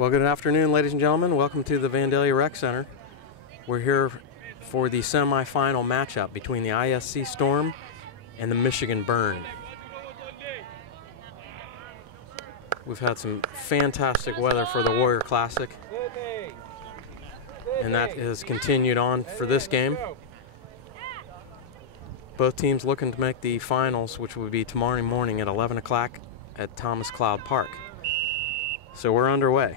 Well, good afternoon, ladies and gentlemen. Welcome to the Vandalia Rec Center. We're here for the semifinal matchup between the ISC Storm and the Michigan Burn. We've had some fantastic weather for the Warrior Classic, and that has continued on for this game. Both teams looking to make the finals, which will be tomorrow morning at 11 o'clock at Thomas Cloud Park. So we're underway.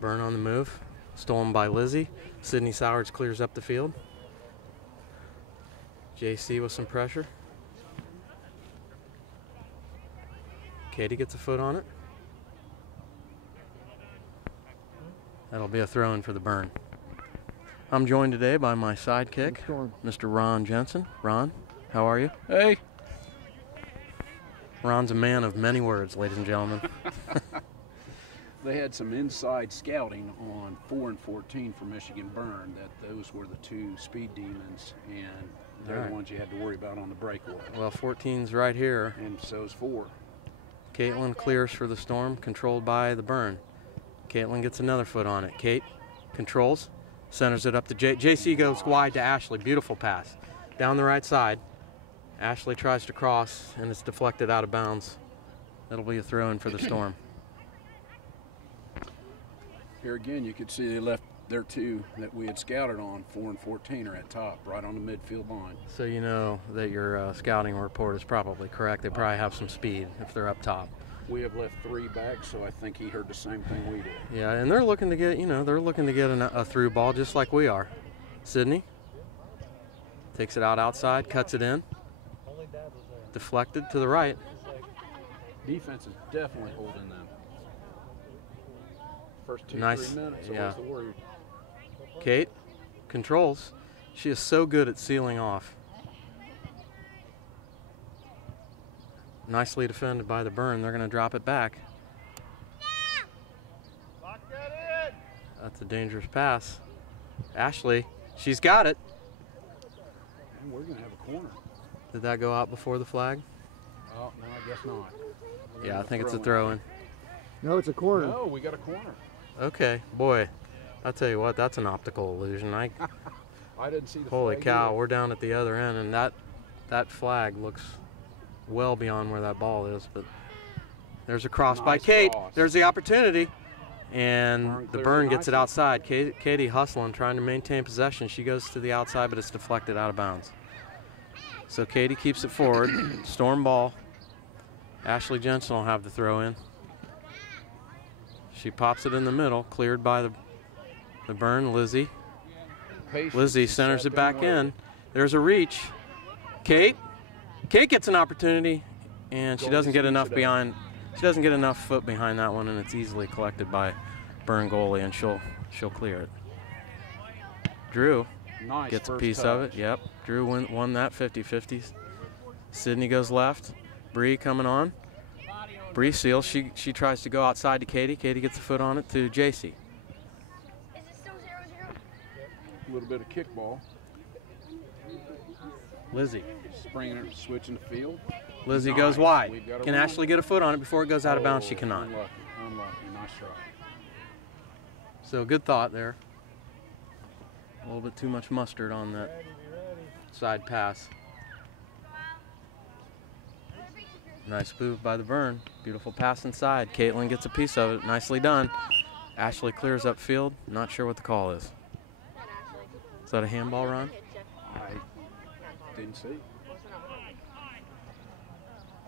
Burn on the move, stolen by Lizzie. Sydney Sowards clears up the field. JC with some pressure. Katie gets a foot on it. That'll be a throw-in for the Burn. I'm joined today by my sidekick, Mr. Ron Jensen. Ron, how are you? Hey. Ron's a man of many words, ladies and gentlemen. They had some inside scouting on 4 and 14 for Michigan Burn, that those were the two speed demons, and they're the ones you had to worry about on the breakaway. Well, 14's right here. And so is 4. Caitlin clears for the Storm, controlled by the Burn. Caitlin gets another foot on it. Kate controls, centers it up to JC goes wide to Ashley. Beautiful pass. Down the right side. Ashley tries to cross, and it's deflected out of bounds. That'll be a throw-in for the Storm. Here again, you could see they left their two that we had scouted on, 4 and 14, are at top, right on the midfield line. So you know that your scouting report is probably correct. They probably have some speed if they're up top. We have left 3 back, so I think he heard the same thing we did. Yeah, and they're looking to get, they're looking to get a through ball just like we are. Sydney takes it out outside, cuts it in. Deflected to the right. Defense is definitely holding them. First 2-3 minutes, yeah. was the Warriors. Kate controls. She is so good at sealing off. Nicely defended by the Burn. They're going to drop it back. That's a dangerous pass. Ashley, she's got it. And we're going to have a corner. Did that go out before the flag? Oh, no, I guess not. Yeah, I think it's a throw-in. No, it's a corner. No, we got a corner. Okay, boy, I'll tell you what, that's an optical illusion. I didn't see the Holy flag cow, either. we're down at the other end, and that flag looks well beyond where that ball is, but there's a cross by Kate. Cross. There's the opportunity, and the Burn gets it nicely. outside. Katie hustling, trying to maintain possession. She goes to the outside, but it's deflected out of bounds. So Katie keeps it forward. Storm ball. Ashley Jensen will have the throw in. She pops it in the middle, cleared by the Burn. Lizzie centers it back in. There's a reach. Kate gets an opportunity, and she doesn't get enough behind. She doesn't get enough foot behind that one, and it's easily collected by Burn goalie, and she'll clear it. Drew gets a piece of it. Yep, Drew won that 50-50. Sydney goes left. Bree coming on. Bree seals. She tries to go outside to Katie. Katie gets a foot on it to JC. Is it still 0-0? A little bit of kickball. Lizzie. Switching the field. Lizzie goes wide. Can Ashley get a foot on it before it goes out of bounds? She cannot. Unlucky. Nice try. So good thought there. A little bit too much mustard on that side pass. Nice move by the Burn. Beautiful pass inside. Caitlin gets a piece of it. Nicely done. Ashley clears upfield. Not sure what the call is. Is that a handball, Ron? I didn't see.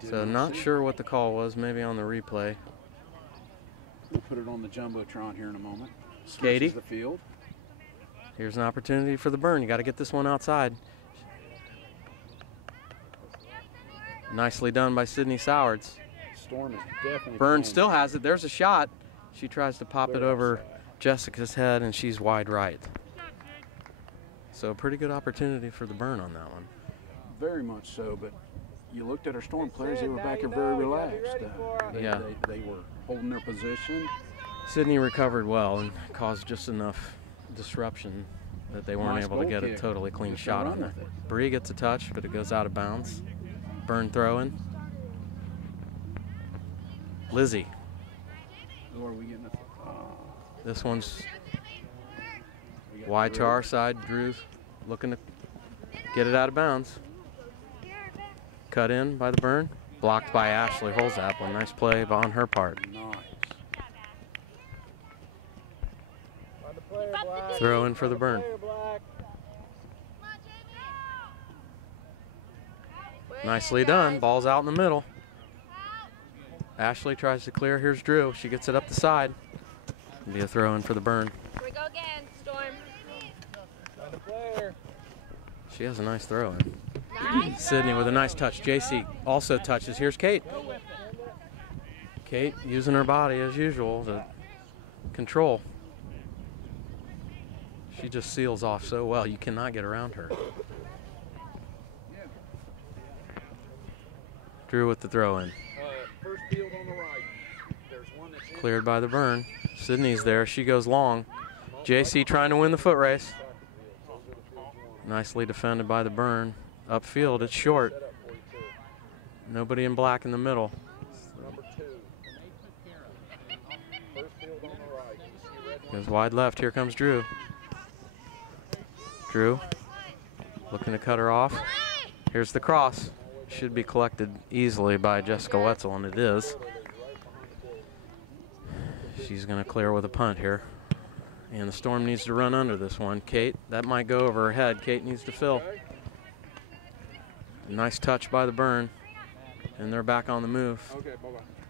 So not sure what the call was. Maybe on the replay. We'll put it on the Jumbotron here in a moment. Katie. Switches the field. Here's an opportunity for the Burn. You got to get this one outside. Nicely done by Sydney Sowards. Storm is definitely Burn still has it. There's a shot. She tries to pop it over Jessica's head, and she's wide right. So a pretty good opportunity for the Burn on that one. Very much so, but you looked at our Storm players, they were back there very relaxed. They were holding their position. Sydney recovered well and caused just enough disruption that they weren't able to get a totally clean shot on it. Bree gets a touch, but it goes out of bounds. Burn throwing. Lizzie. Or are we getting This one's wide to our side. Drew's looking to get it out of bounds. Cut in by the Burn. Blocked by Ashley. Holds that one. Nice play on her part. Nice. Throw in for the Burn. Nicely done. Ball's out in the middle. Ashley tries to clear. Here's Drew. She gets it up the side. It'll be a throw in for the Burn. Here we go again, Storm. She has a nice throw in. Nice. Sydney with a nice touch. JC also touches. Here's Kate. Kate using her body as usual to control. She just seals off so well. You cannot get around her. Drew with the throw in. First field on the right. There's one that's Cleared by the Burn. Sydney's there. She goes long. JC trying to win the foot race. Nicely defended by the Burn. Upfield, it's short. Nobody in black in the middle. number 2. First field on the right. Goes wide left. Here comes Drew. Drew looking to cut her off. Here's the cross. Should be collected easily by Jessica Wetzel, and it is. She's going to clear with a punt here. And the Storm needs to run under this one. Kate, that might go over her head. Kate needs to fill. Nice touch by the Burn. And they're back on the move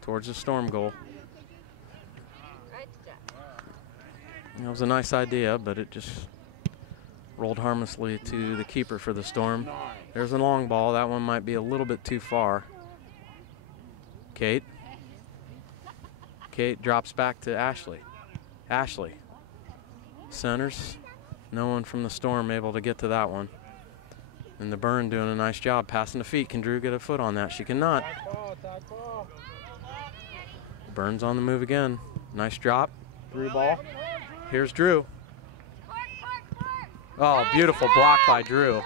towards the Storm goal. That was a nice idea, but it just rolled harmlessly to the keeper for the Storm. There's a long ball. That one might be a little bit too far. Kate. Kate drops back to Ashley. Ashley. Centers. No one from the Storm able to get to that one. And the Burn doing a nice job passing the feet. Can Drew get a foot on that? She cannot. Burn's on the move again. Nice drop. Drew ball. Here's Drew. Oh, beautiful block by Drew.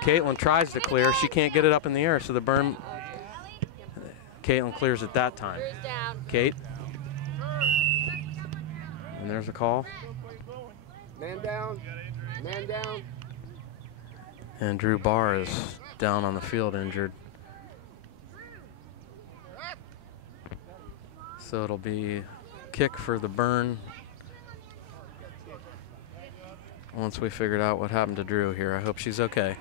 Caitlin tries to clear. She can't get it up in the air, so the Burn. Caitlin clears it that time. Kate. And there's a call. Man down. Man down. And Drew Barr is down on the field injured. So it'll be kick for the Burn. Once we figured out what happened to Drew here, I hope she's okay.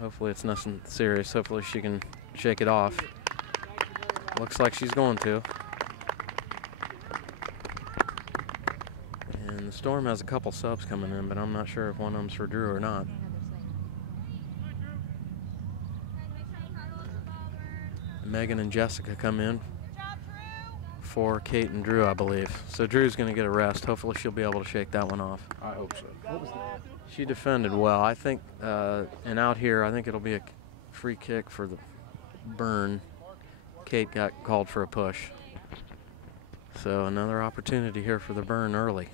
Hopefully it's nothing serious. Hopefully she can shake it off. Looks like she's going to. And the Storm has a couple subs coming in, but I'm not sure if one of them's for Drew or not. Megan and Jessica come in for Kate and Drew, I believe. So Drew's going to get a rest. Hopefully she'll be able to shake that one off. I hope so. What was that? She defended well. I think, and out here, I think it'll be a free kick for the Burn. Kate got called for a push. So another opportunity here for the Burn early.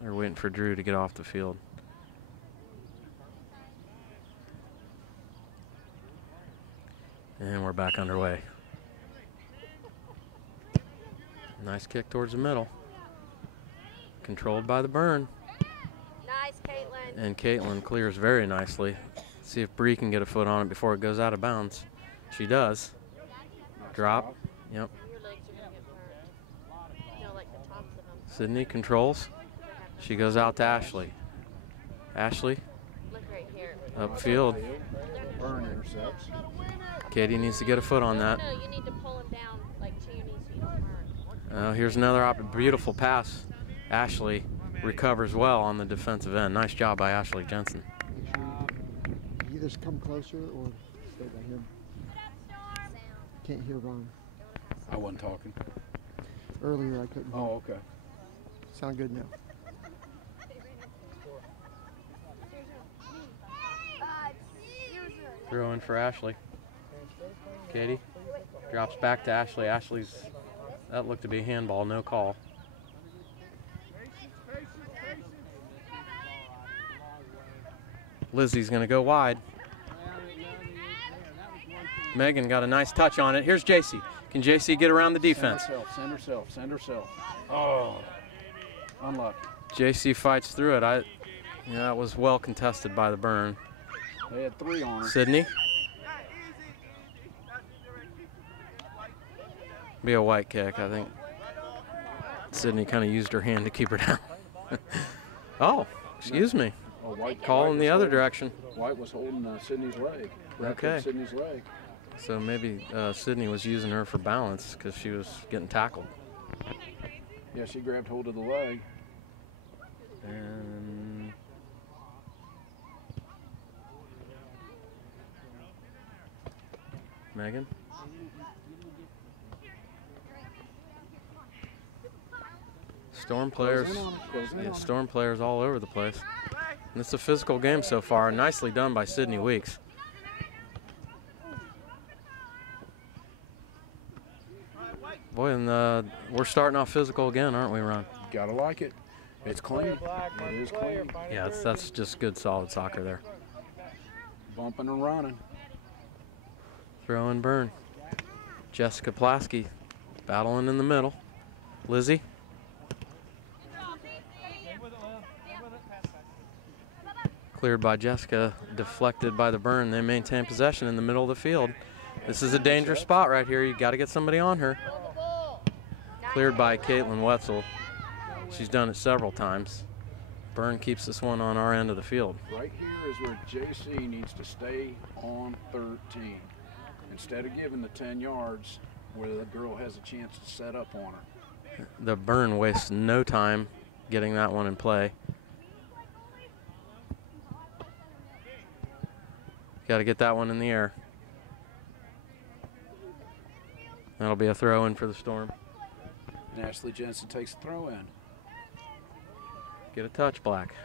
They're waiting for Drew to get off the field. And we're back underway. Nice kick towards the middle. Controlled by the Burn. Nice, Caitlin. And Caitlin clears very nicely. See if Bree can get a foot on it before it goes out of bounds. She does. Drop. Yep. Your legs are gonna get burnt. No, like the tops of them. Sydney controls. She goes out to Ashley. Ashley, Look right here. upfield. Burn intercepts. Katie needs to get a foot on that. No, you need to pull him down like to your knees so you don't burn. Here's another beautiful pass. Ashley recovers well on the defensive end. Nice job by Ashley Jensen. Make sure you either come closer or stay by him. Can't hear Ron. I wasn't talking. Earlier I couldn't hear. Oh, okay. Sound good now. Throw in for Ashley. Katie. Drops back to Ashley. That looked to be a handball, no call. Lizzie's going to go wide. Megan got a nice touch on it. Here's JC. Can JC get around the defense? Send herself. Oh, unlucky. JC fights through it. That was well contested by the Burn. They had 3 on her. Sydney. Be a white kick, I think. Sydney kind of used her hand to keep her down. Oh, excuse me. Oh, White, Call in the other direction. White was holding Sydney's leg. Okay. Sydney's leg. So maybe Sydney was using her for balance because she was getting tackled. Yeah, she grabbed hold of the leg. And Megan. Storm players all over the place. And it's a physical game so far. Nicely done by Sydney Weeks. Boy, and we're starting off physical again, aren't we, Ron? Gotta like it. It's clean. It is clean. Yeah, that's just good, solid soccer there. Bumping and running. Throw and Burn. Jessica Plasky battling in the middle. Lizzie. Cleared by Jessica, deflected by the Burn. They maintain possession in the middle of the field. This is a dangerous spot right here. You got to get somebody on her. Cleared by Caitlin Wetzel. She's done it several times. Burn keeps this one on our end of the field. Right here is where JC needs to stay on 13. Instead of giving the 10 yards where the girl has a chance to set up on her. The Burn wastes no time getting that one in play. Got to get that one in the air. That'll be a throw in for the Storm. And Ashley Jensen takes a throw in. Get a touch, Black.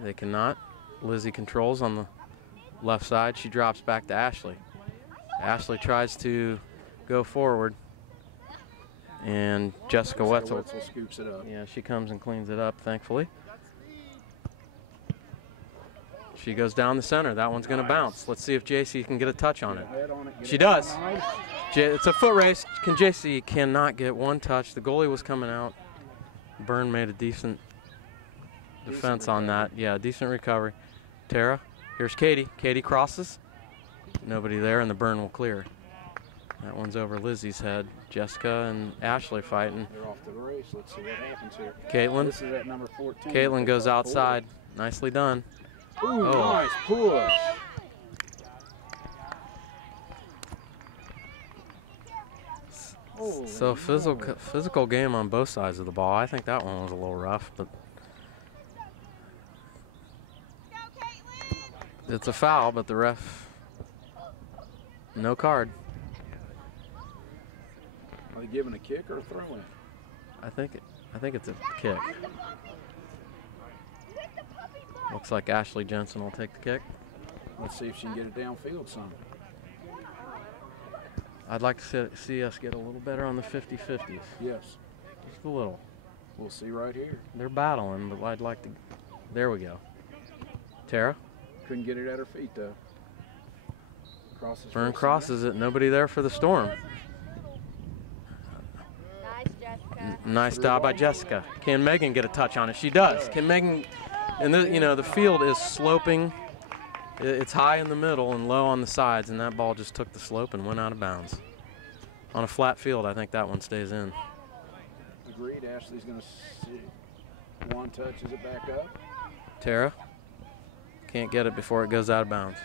They cannot. Lizzie controls on the left side. She drops back to Ashley. Ashley tries to go forward. And Jessica Wetzel scoops it up. Yeah, she comes and cleans it up, thankfully. She goes down the center. That one's going to bounce. Let's see if JC can get a touch on it. She does. It's a foot race. JC cannot get one touch. The goalie was coming out. Burn made a decent defense on that. Yeah, decent recovery. Tara, here's Katie. Katie crosses. Nobody there, and the Burn will clear. That one's over Lizzie's head. Jessica and Ashley fighting. They're off to the race. Let's see what happens here. Caitlin. This is at number 14. Caitlin goes outside. Nicely done. Ooh, nice push. So physical game on both sides of the ball. I think that one was a little rough, but it's a foul, but the ref, no card. Are they giving a kick or a throw in? I think it's a kick. Looks like Ashley Jensen will take the kick. Let's see if she can get it downfield some. I'd like to see us get a little better on the 50-50s. Yes. Just a little. We'll see right here. They're battling, but I'd like to. There we go. Tara? Couldn't get it at her feet, though. Burn crosses it. Nobody there for the Storm. Nice, Jessica. Nice job by Jessica. Can Megan get a touch on it? She does. Can Megan? And the field is sloping. It's high in the middle and low on the sides, and that ball just took the slope and went out of bounds. On a flat field, I think that one stays in. Agreed. Ashley's going to see. One touches it back up. Tara can't get it before it goes out of bounds.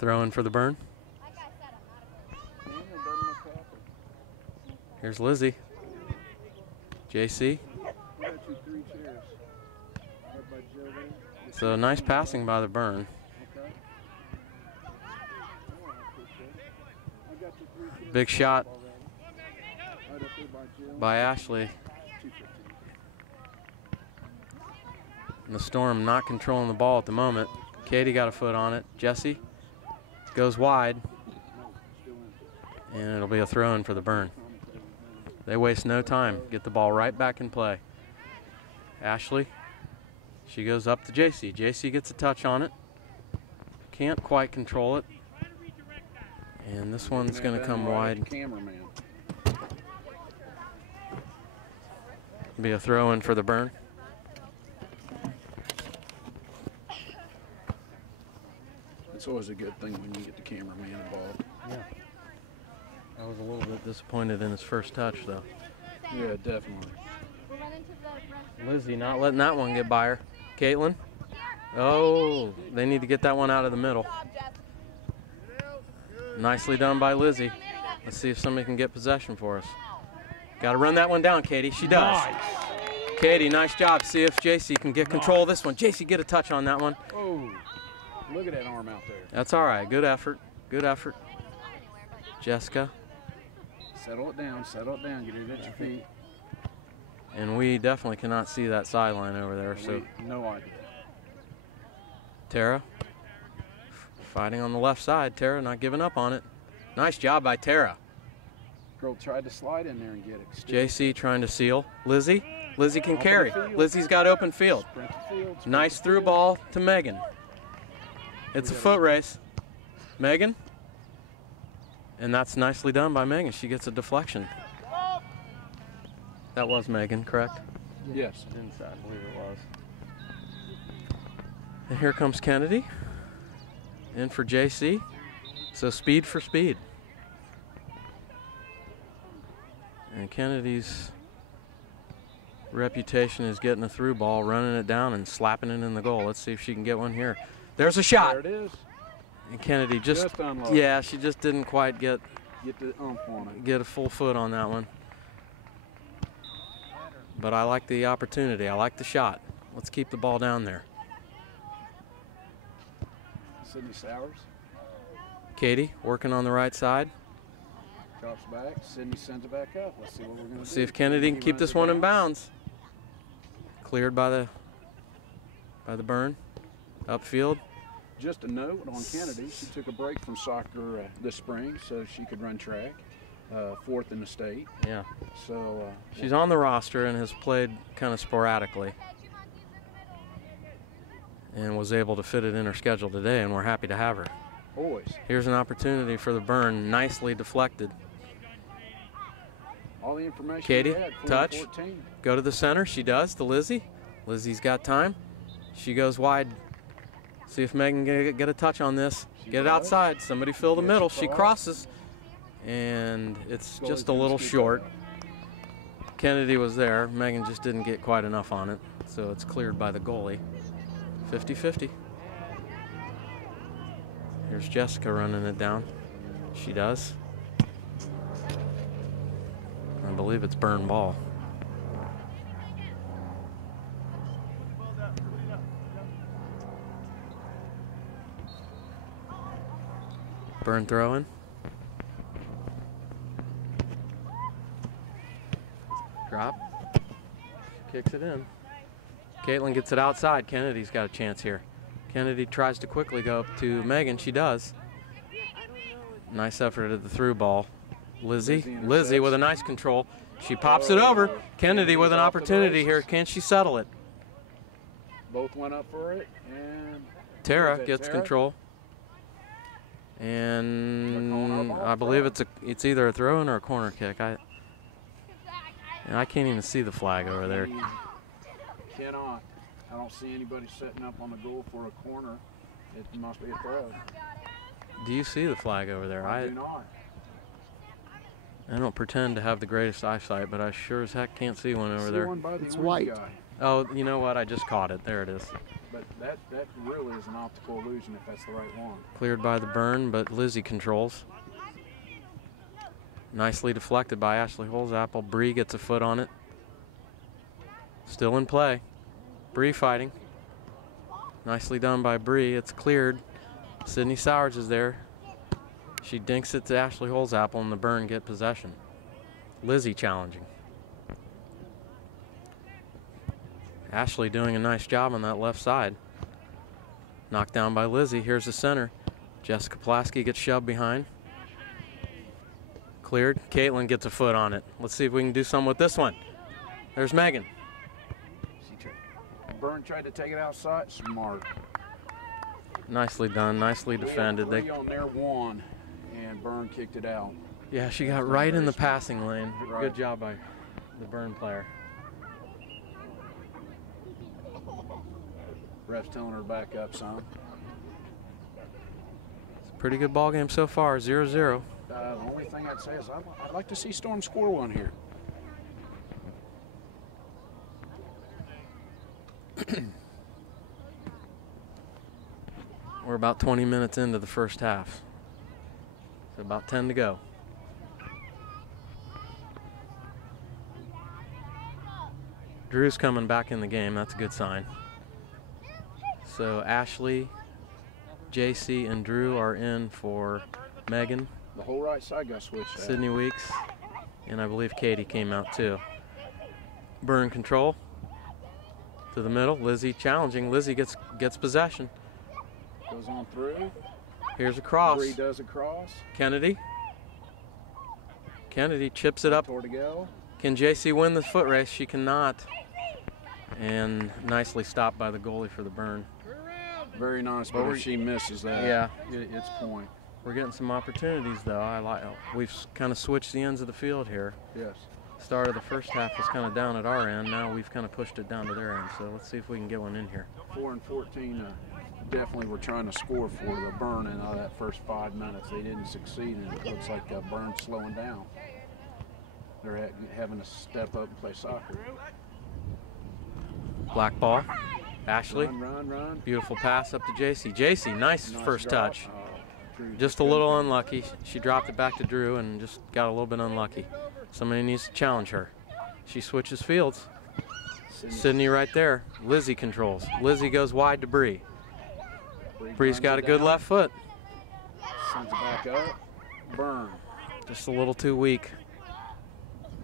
Throw in for the Burn. Here's Lizzie. JC. So nice passing by the Burn. Big shot by Ashley. And the Storm not controlling the ball at the moment. Katie got a foot on it. Jessie Goes wide. And it'll be a throw-in for the Burn. They waste no time. Get the ball right back in play. Ashley, she goes up to JC. JC gets a touch on it. Can't quite control it. And this one's going to come wide. Be a throw-in for the Burn. It's always a good thing when you get the cameraman involved. Yeah. I was a little bit disappointed in his first touch, though. Yeah, definitely. Lizzie not letting that one get by her. Caitlin. Oh, they need to get that one out of the middle. Nicely done by Lizzie. Let's see if somebody can get possession for us. Got to run that one down, Katie. She does. Nice. Katie, nice job. See if JC can get control of this one. JC, get a touch on that one. Oh, look at that arm out there. That's all right. Good effort. Good effort. Jessica. Settle it down, get it at your feet. And we definitely cannot see that sideline over there. So no idea. Tara, fighting on the left side. Tara not giving up on it. Nice job by Tara. Girl tried to slide in there and get it. JC trying to seal. Lizzie. Lizzie can carry. Lizzie's got open field. Nice through ball to Megan. It's a foot race. Megan. And that's nicely done by Megan. She gets a deflection. That was Megan, correct? Yes. Inside, I believe it was. And here comes Kennedy. In for JC. So speed for speed. And Kennedy's reputation is getting a through ball, running it down and slapping it in the goal. Let's see if she can get one here. There's a shot. There it is. And Kennedy just yeah, she just didn't quite get the ump on it. Get a full foot on that one. But I like the opportunity. I like the shot. Let's keep the ball down there. Sydney Sowers. Katie working on the right side. Drops back. Sydney sends it back up. Let's see what we're going to do. See if Kennedy can keep this one in bounds. Cleared by the Burn. Upfield. Just a note on Kennedy, she took a break from soccer this spring so she could run track, 4th in the state. Yeah. So she's on the roster and has played kind of sporadically and was able to fit it in her schedule today, and we're happy to have her. Always. Here's an opportunity for the Burn, nicely deflected. All the information Katie, we had, touch, 14. Go to the center. She does, to Lizzie. Lizzie's got time. She goes wide. See if Megan can get a touch on this. Get it outside. Somebody fill the middle. She crosses, and it's just a little short. Kennedy was there. Megan just didn't get quite enough on it, so it's cleared by the goalie. 50-50. Here's Jessica running it down. She does. I believe it's Burn ball. Burn throw-in. Drop. Kicks it in. Caitlin gets it outside. Kennedy's got a chance here. Kennedy tries to quickly go up to Megan. She does. Nice effort at the through ball. Lizzie with a nice control. She pops it over. Kennedy with an opportunity here. Can she settle it? Both went up for it, and Tara gets control. And I believe it's either a throw-in or a corner kick. I can't even see the flag over there. Cannot. I don't see anybody setting up on the goal for a corner. It must be a throw. Do you see the flag over there? I do not. I don't pretend to have the greatest eyesight, but I sure as heck can't see one over there. It's white. Guy. Oh, you know what? I just caught it. There it is. But that really is an optical illusion if that's the right one. Cleared by the Burn, but Lizzie controls. Nicely deflected by Ashley Holzapfel. Bree gets a foot on it. Still in play. Bree fighting. Nicely done by Bree. It's cleared. Sydney Sowers is there. She dinks it to Ashley Holzapfel, and the Burn get possession. Lizzie challenging. Ashley doing a nice job on that left side. Knocked down by Lizzie. Here's the center. Jessica Pulaski gets shoved behind. Cleared. Caitlin gets a foot on it. Let's see if we can do something with this one. There's Megan. Burn tried to take it outside. Smart. Nicely done. Nicely defended. They on their one, and Burn kicked it out. Yeah, she got right in the passing lane. Right. Good job by the Burn player. Ref's telling her to back up some. It's a pretty good ball game so far, 0-0. The only thing I'd say is I'd like to see Storm score one here. We're about 20 minutes into the first half. So about 10 to go. Drew's coming back in the game. That's a good sign. So Ashley, JC, and Drew are in for Megan. The whole right side got switched. Sydney Weeks, and I believe Katie came out too. Burn control to the middle. Lizzie challenging. Lizzie gets possession. Goes on through. Here's a cross. Bree does a cross. Kennedy chips it up. Toward to go. Can JC win the foot race? She cannot. And nicely stopped by the goalie for the Burn. Very nice, but if she misses that, yeah, it's point. We're getting some opportunities though. We've kind of switched the ends of the field here. Yes. Start of the first half was kind of down at our end. Now we've kind of pushed it down to their end. So let's see if we can get one in here. 4 and 14 definitely were trying to score for the Burn in that first 5 minutes. They didn't succeed, and it looks like Burn's slowing down. They're having to step up and play soccer. Black ball. Ashley. Run. Beautiful pass up to JC. JC, nice first drop. touch. Just a little unlucky. She dropped it back to Drew and just got a little bit unlucky. Somebody needs to challenge her. She switches fields. Sydney right there. Lizzie controls. Lizzie goes wide to Bree. Bree's got a good left foot. Sends it back up. Burn. Just a little too weak.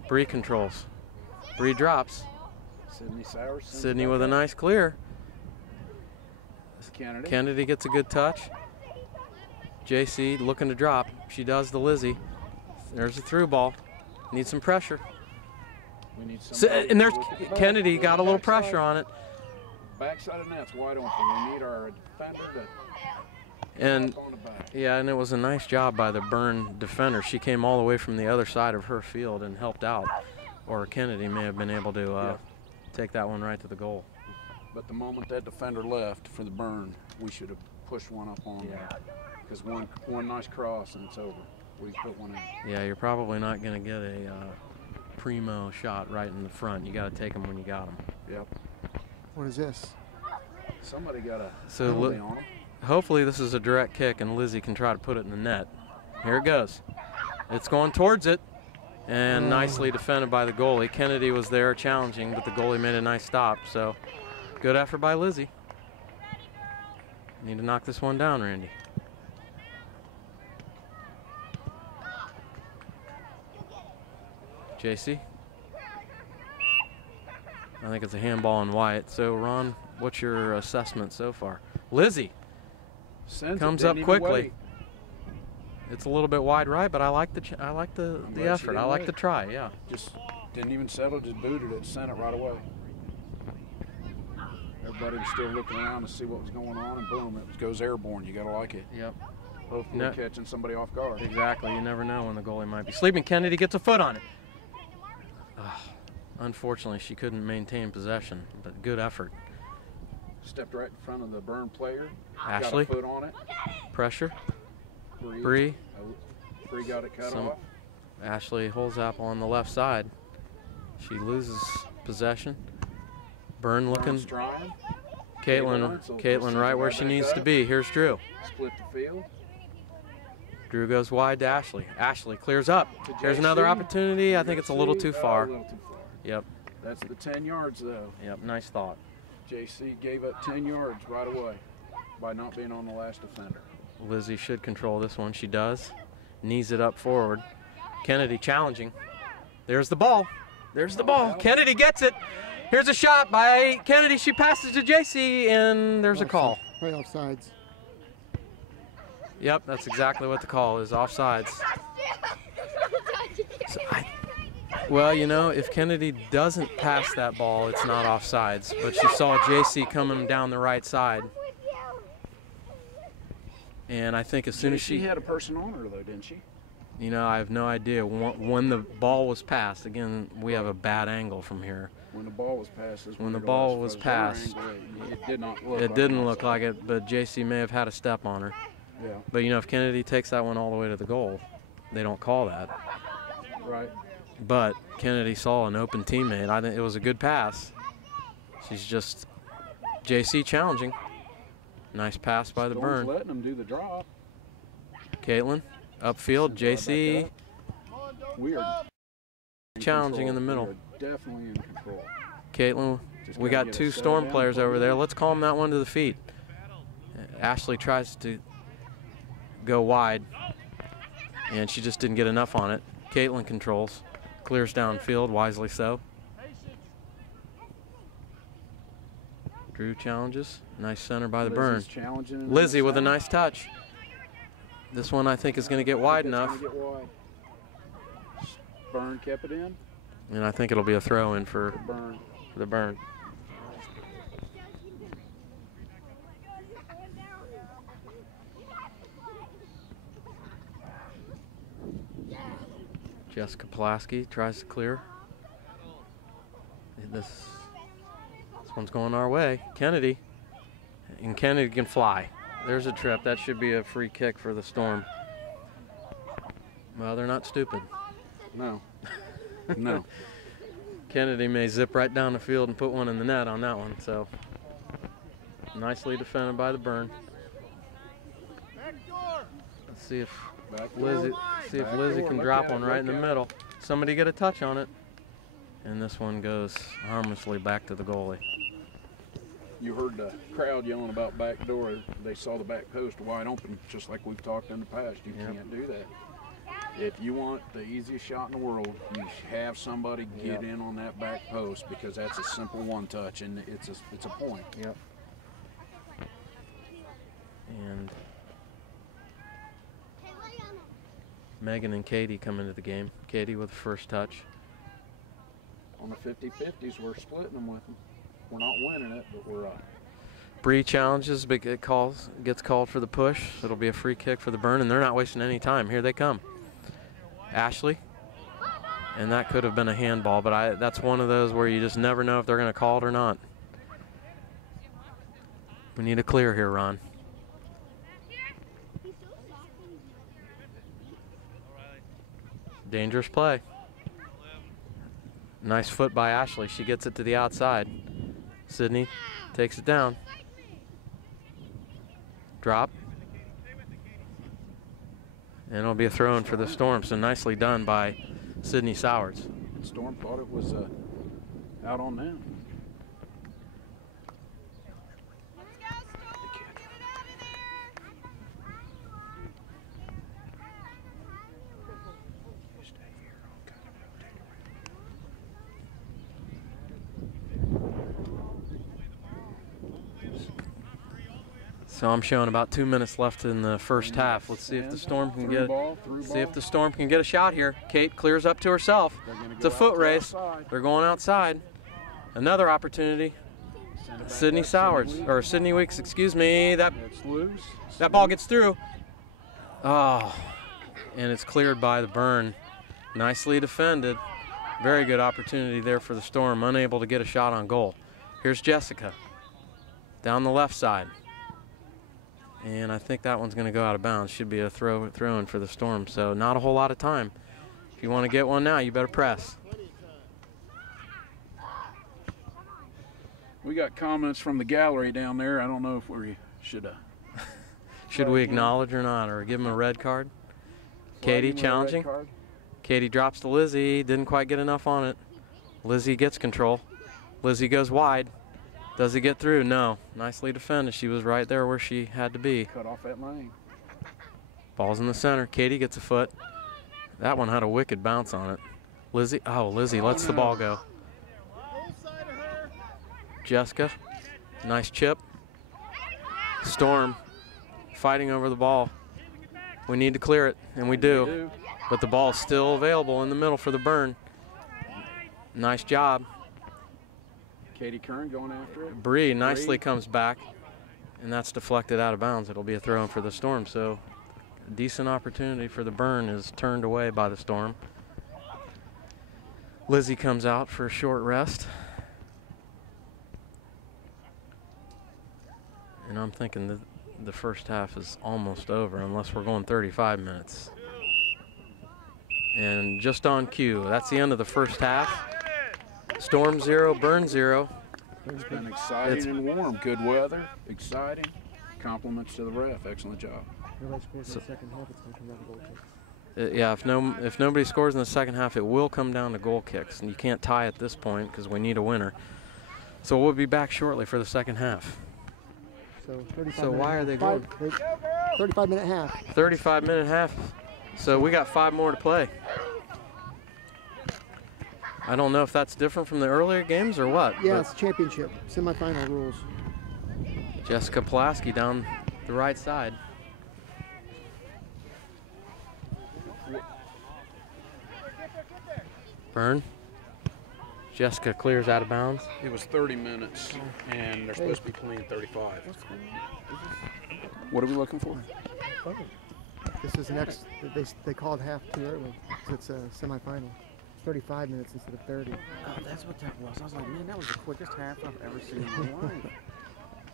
Bree controls. Bree drops. Sydney with a nice clear. Kennedy gets a good touch. JC looking to drop. She does to Lizzie. There's a through ball. Needs some pressure. We need and there's Kennedy got a little pressure on it. Backside of net's wide open. We need our defender to and yeah, and it was a nice job by the Burn defender. She came all the way from the other side of her field and helped out. Or Kennedy may have been able to take that one right to the goal. But the moment that defender left for the Burn, we should have pushed one up on there. Because one nice cross and it's over. We put one in. Yeah, you're probably not going to get a primo shot right in the front. You got to take them when you got them. Yep. What is this? Somebody got a penalty on them. Hopefully this is a direct kick and Lizzie can try to put it in the net. Here it goes. It's going towards it. And nicely defended by the goalie. Kennedy was there challenging, but the goalie made a nice stop. So good effort by Lizzie. Need to knock this one down, Randy. JC. I think it's a handball on Wyatt. So Ron, what's your assessment so far? Lizzie comes up quickly. It's a little bit wide right, but I like the effort. I like the try. Yeah. Just didn't even settle. Just booted it, sent it right away. Everybody was still looking around to see what was going on, and boom, it goes airborne. You gotta like it. Yep. Hopefully catching somebody off guard. Exactly. You never know when the goalie might be sleeping. Kennedy gets a foot on it. Unfortunately, she couldn't maintain possession, but good effort. Stepped right in front of the Burn player. Ashley. Got a foot on it. Pressure. Bree got it cut off. Ashley Holzapfel on the left side. She possession. Burn looking. Caitlin right where she needs to be. Here's Drew. Split the field. Drew goes wide to Ashley. Ashley clears up. There's another opportunity. I think it's a little too far. Yep. That's the 10 yards though. Yep, nice thought. JC gave up 10 yards right away by not being on the last defender. Lizzie should control this one. She does. Knees it up forward. Kennedy challenging. There's the ball. There's the ball. Kennedy gets it. Here's a shot by Kennedy. She passes to JC, and there's a call. Right off sides. Yep, that's exactly what the call is, offsides. So well, you know, if Kennedy doesn't pass that ball, it's not offsides. But she saw JC coming down the right side. And I think as soon as she had a person on her, though, didn't she? You know, I have no idea. When the ball was passed, again, we have a bad angle from here. When the ball was passed. When the ball was passed, it did not look. It didn't look like it, but JC may have had a step on her. Yeah. But you know, if Kennedy takes that one all the way to the goal, they don't call that. Right. But Kennedy saw an open teammate. I think it was a good pass. She's just JC challenging. Nice pass by the Burn. Letting them do the drop. Caitlin, upfield, JC. We are challenging in the middle. We are definitely in control. Caitlin, we got two Storm players over there. Let's calm that one to the feet. Ashley tries to go wide, and she just didn't get enough on it. Caitlin controls, clears downfield, wisely so. Drew challenges. Nice center by the Burn. Lizzie with a nice touch. This one I think is going to get wide enough. Burn kept it in. And I think it'll be a throw in for the Burn. Jessica Pulaski tries to clear. This one's going our way. Kennedy. And Kennedy can fly. There's a trip. That should be a free kick for the Storm. Well, they're not stupid. No. No. Kennedy may zip right down the field and put one in the net on that one. So nicely defended by the Burn. Let's see if Lizzie can drop one right in the middle. Somebody get a touch on it. And this one goes harmlessly back to the goalie. You heard the crowd yelling about back door. They saw the back post wide open, just like we've talked in the past. You can't do that. If you want the easiest shot in the world, you have somebody get in on that back post, because that's a simple one touch and it's a point. Yep. And Megan and Katie come into the game. Katie with the first touch. On the 50-50s, we're splitting them with them. We're not winning it, but we're Bree challenges, but gets called for the push. It'll be a free kick for the Burn, and they're not wasting any time. Here they come. Ashley, and that could have been a handball, but that's one of those where you just never know if they're going to call it or not. We need a clear here, Ron. Dangerous play. Nice foot by Ashley. She gets it to the outside. Sydney takes it down. Drop. And it'll be a throw-in for the Storm. So nicely done by Sydney Sowards. Storm thought it was out on them. So I'm showing about 2 minutes left in the first half. Let's see if the Storm can get a shot here. Kate clears up to herself. It's a foot race. They're going outside. Another opportunity. Sydney Weeks, excuse me. That ball gets through. Oh, and it's cleared by the Burn. Nicely defended. Very good opportunity there for the Storm. Unable to get a shot on goal. Here's Jessica down the left side. And I think that one's going to go out of bounds. Should be a throw-in for the Storm. So not a whole lot of time. If you want to get one now, you better press. We got comments from the gallery down there. I don't know if we should should we acknowledge or not, or give him a red card? Katie challenging. Katie drops to Lizzie. Didn't quite get enough on it. Lizzie gets control. Lizzie goes wide. Does he get through? No. Nicely defended. She was right there where she had to be. Cut off that lane. Ball's in the center. Katie gets a foot. That one had a wicked bounce on it. Lizzie lets the ball go. Jessica, nice chip. Storm fighting over the ball. We need to clear it, and we do. But the ball's still available in the middle for the burn. Nice job. Katie Kern going after it. Bree nicely comes back, and that's deflected out of bounds. It'll be a throw-in for the Storm, so a decent opportunity for the burn is turned away by the Storm. Lizzie comes out for a short rest. And I'm thinking that the first half is almost over unless we're going 35 minutes. And just on cue, that's the end of the first half. Storm 0, Burn 0. It's been exciting and warm. Good weather, exciting. Compliments to the ref. Excellent job. Everybody scores in the second half, it's going to come down to goal kicks. Yeah, if nobody scores in the second half, it will come down to goal kicks. And you can't tie at this point because we need a winner. So we'll be back shortly for the second half. So why are they going? 35-minute half. 35-minute half. So we got 5 more to play. I don't know if that's different from the earlier games or what. Yeah, it's championship, semifinal rules. Jessica Pulaski down the right side. Burn. Jessica clears out of bounds. It was 30 minutes, and they're supposed to be playing 35. What are we looking for? This is next. They called half too early, so it's a semifinal. 35 minutes instead of 30. Oh, that's what that was. I was like, man, that was the quickest half I've ever seen in my life.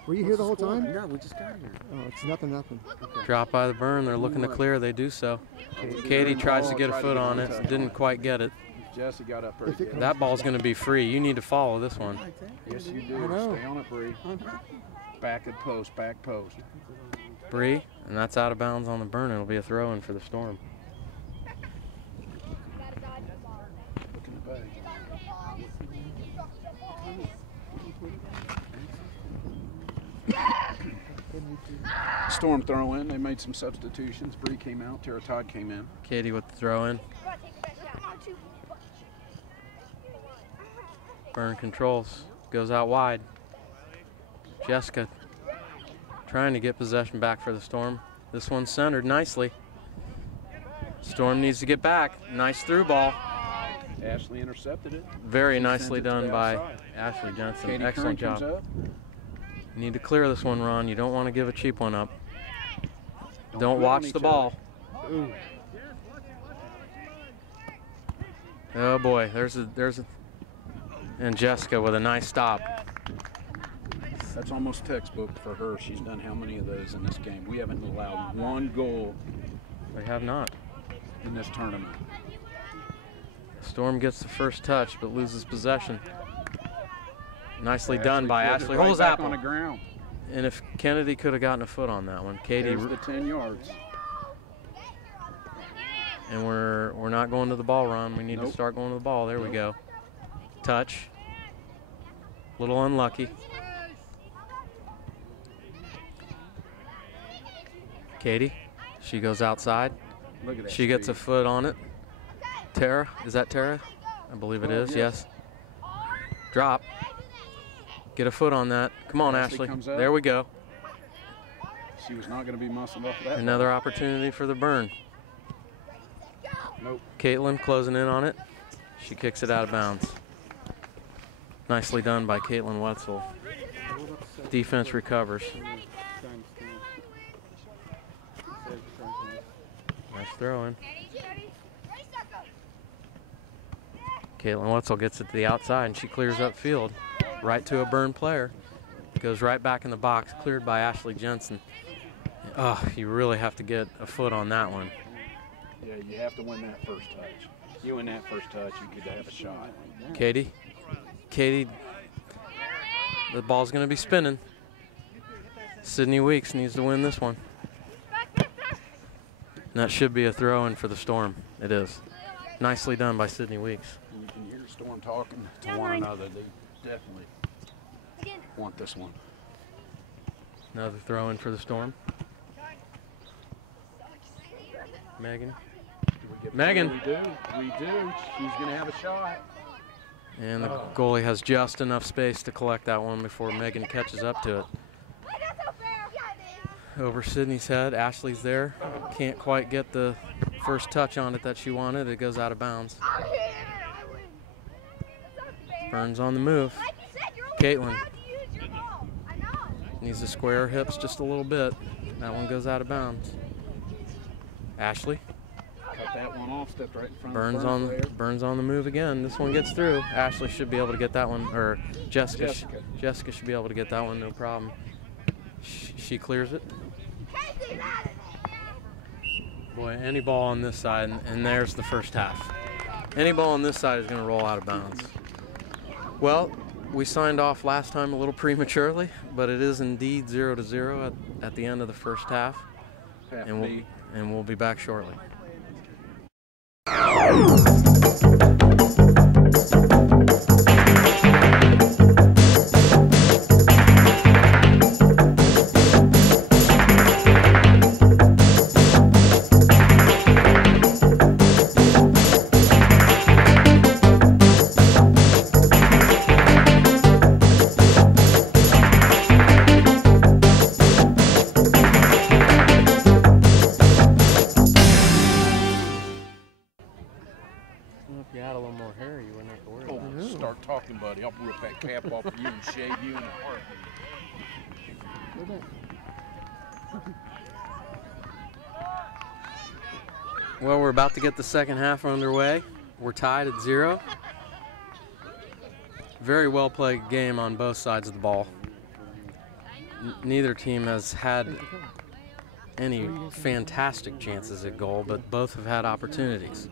Were you here the whole time? No, we just got here. Oh, it's nothing. Okay. Drop by the burn. They're looking to clear. They do so. Katie tries to get a foot on it. Didn't quite get it. Jesse got up pretty good. That ball's going to be free. You need to follow this one. Yes, you do. Stay on it, Bree. Back at post, back post. Bree, and that's out of bounds on the burn. It'll be a throw-in for the Storm. Look in the bag. Storm throw in. They made some substitutions. Bree came out. Tara Todd came in. Katie with the throw-in. Burn controls. Goes out wide. Jessica trying to get possession back for the Storm. This one's centered nicely. Storm needs to get back. Nice through ball. Ashley intercepted it. Very nicely done by Ashley Jensen. Katie Excellent Kern comes job. up. You need to clear this one, Ron. You don't want to give a cheap one up. Don't quit watch on the each ball. other. Ooh. Oh boy, and Jessica with a nice stop. That's almost textbook for her. She's done how many of those in this game? We haven't allowed one goal They have not. in this tournament. Storm gets the first touch but loses possession. Nicely done by put it Ashley right back Holzapfel. on the ground. And if Kennedy could have gotten a foot on that one, Katie. There's the 10 yards. And we're not going to the ball, Ron. We need to Nope. start going to the ball. There we go. Touch. Little unlucky. Katie, she goes outside. Look at that. She gets a speed. foot on it. Tara, is that Tara? I believe it is, yes. Drop. Get a foot on that. Come on, Ashley Ashley. comes up. There we go. She was not going to be muscled up for that. Another opportunity for the burn. Nope. Caitlin closing in on it. She kicks it out of bounds. Nicely done by Caitlin Wetzel. Defense recovers. Nice throw in. Caitlin Wetzel gets it to the outside and she clears up field. Right to a burn player. Goes right back in the box, cleared by Ashley Jensen. Oh, you really have to get a foot on that one. Yeah, you have to win that first touch. You win that first touch, you could have a shot. Katie, the ball's going to be spinning. Sydney Weeks needs to win this one. And that should be a throw-in for the Storm. It is. Nicely done by Sydney Weeks. And you can hear Storm talking to one another. They definitely want this one. Another throw-in for the Storm. Megan. Megan. We do. She's going to have a shot. And the goalie has just enough space to collect that one before Megan catches up to it. over Sydney's head. Ashley's there. Can't quite get the first touch on it that she wanted. It goes out of bounds. Burn's on the move. Caitlin needs to square her hips just a little bit. That one goes out of bounds. Ashley. Cut that one off, stepped right in front Burn's of the Burn's on the move again. This one gets through. Ashley should be able to get that one, or Jessica should be able to get that one, no problem. She clears it. Boy, any ball on this side, and there's the first half. Any ball on this side is going to roll out of bounds. Well, we signed off last time a little prematurely, but it is indeed 0-0 at the end of the first half. And we'll be back shortly. If you had a little more hair, you wouldn't have to worry about it. Start talking, buddy. I'll rip that cap off of you and shave you in a heartbeat. Well, we're about to get the second half underway. We're tied at 0. Very well played game on both sides of the ball. Neither team has had any fantastic chances at goal, but both have had opportunities.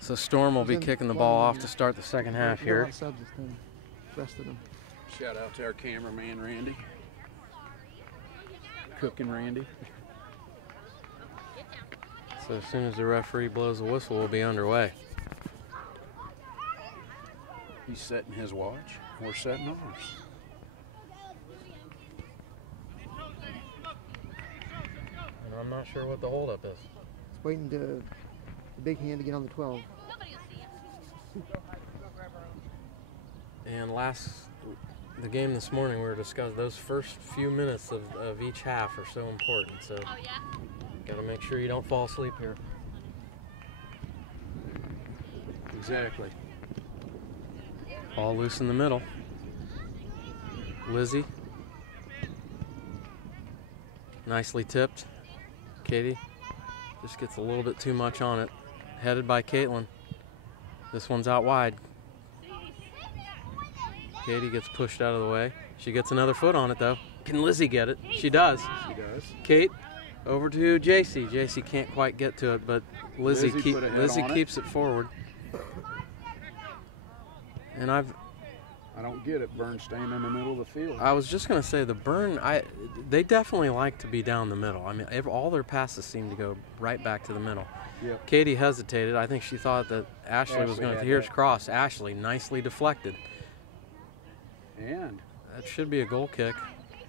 So Storm will be kicking the ball off to start the second half here. Shout out to our cameraman, Randy. Cooking Randy. So as soon as the referee blows the whistle, we'll be underway. He's setting his watch. We're setting ours. And I'm not sure what the holdup is. It's waiting to the big hand to get on the 12. And the game this morning, we were discussing those first few minutes of each half are so important. So got to make sure you don't fall asleep here. Exactly. Ball loose in the middle. Lizzie. Nicely tipped. Katie just gets a little bit too much on it. Headed by Caitlin. This one's out wide. Katie gets pushed out of the way. She gets another foot on it though. Can Lizzie get it? She does. She does. Kate over to JC. JC can't quite get to it, but Lizzie keeps it forward. And I don't get it. Burn staying in the middle of the field. I was just gonna say the Burn. They definitely like to be down the middle. I mean, all their passes seem to go right back to the middle. Yep. Katie hesitated. I think she thought that Ashley was going to. Here's cross. Ashley nicely deflected. And that should be a goal kick.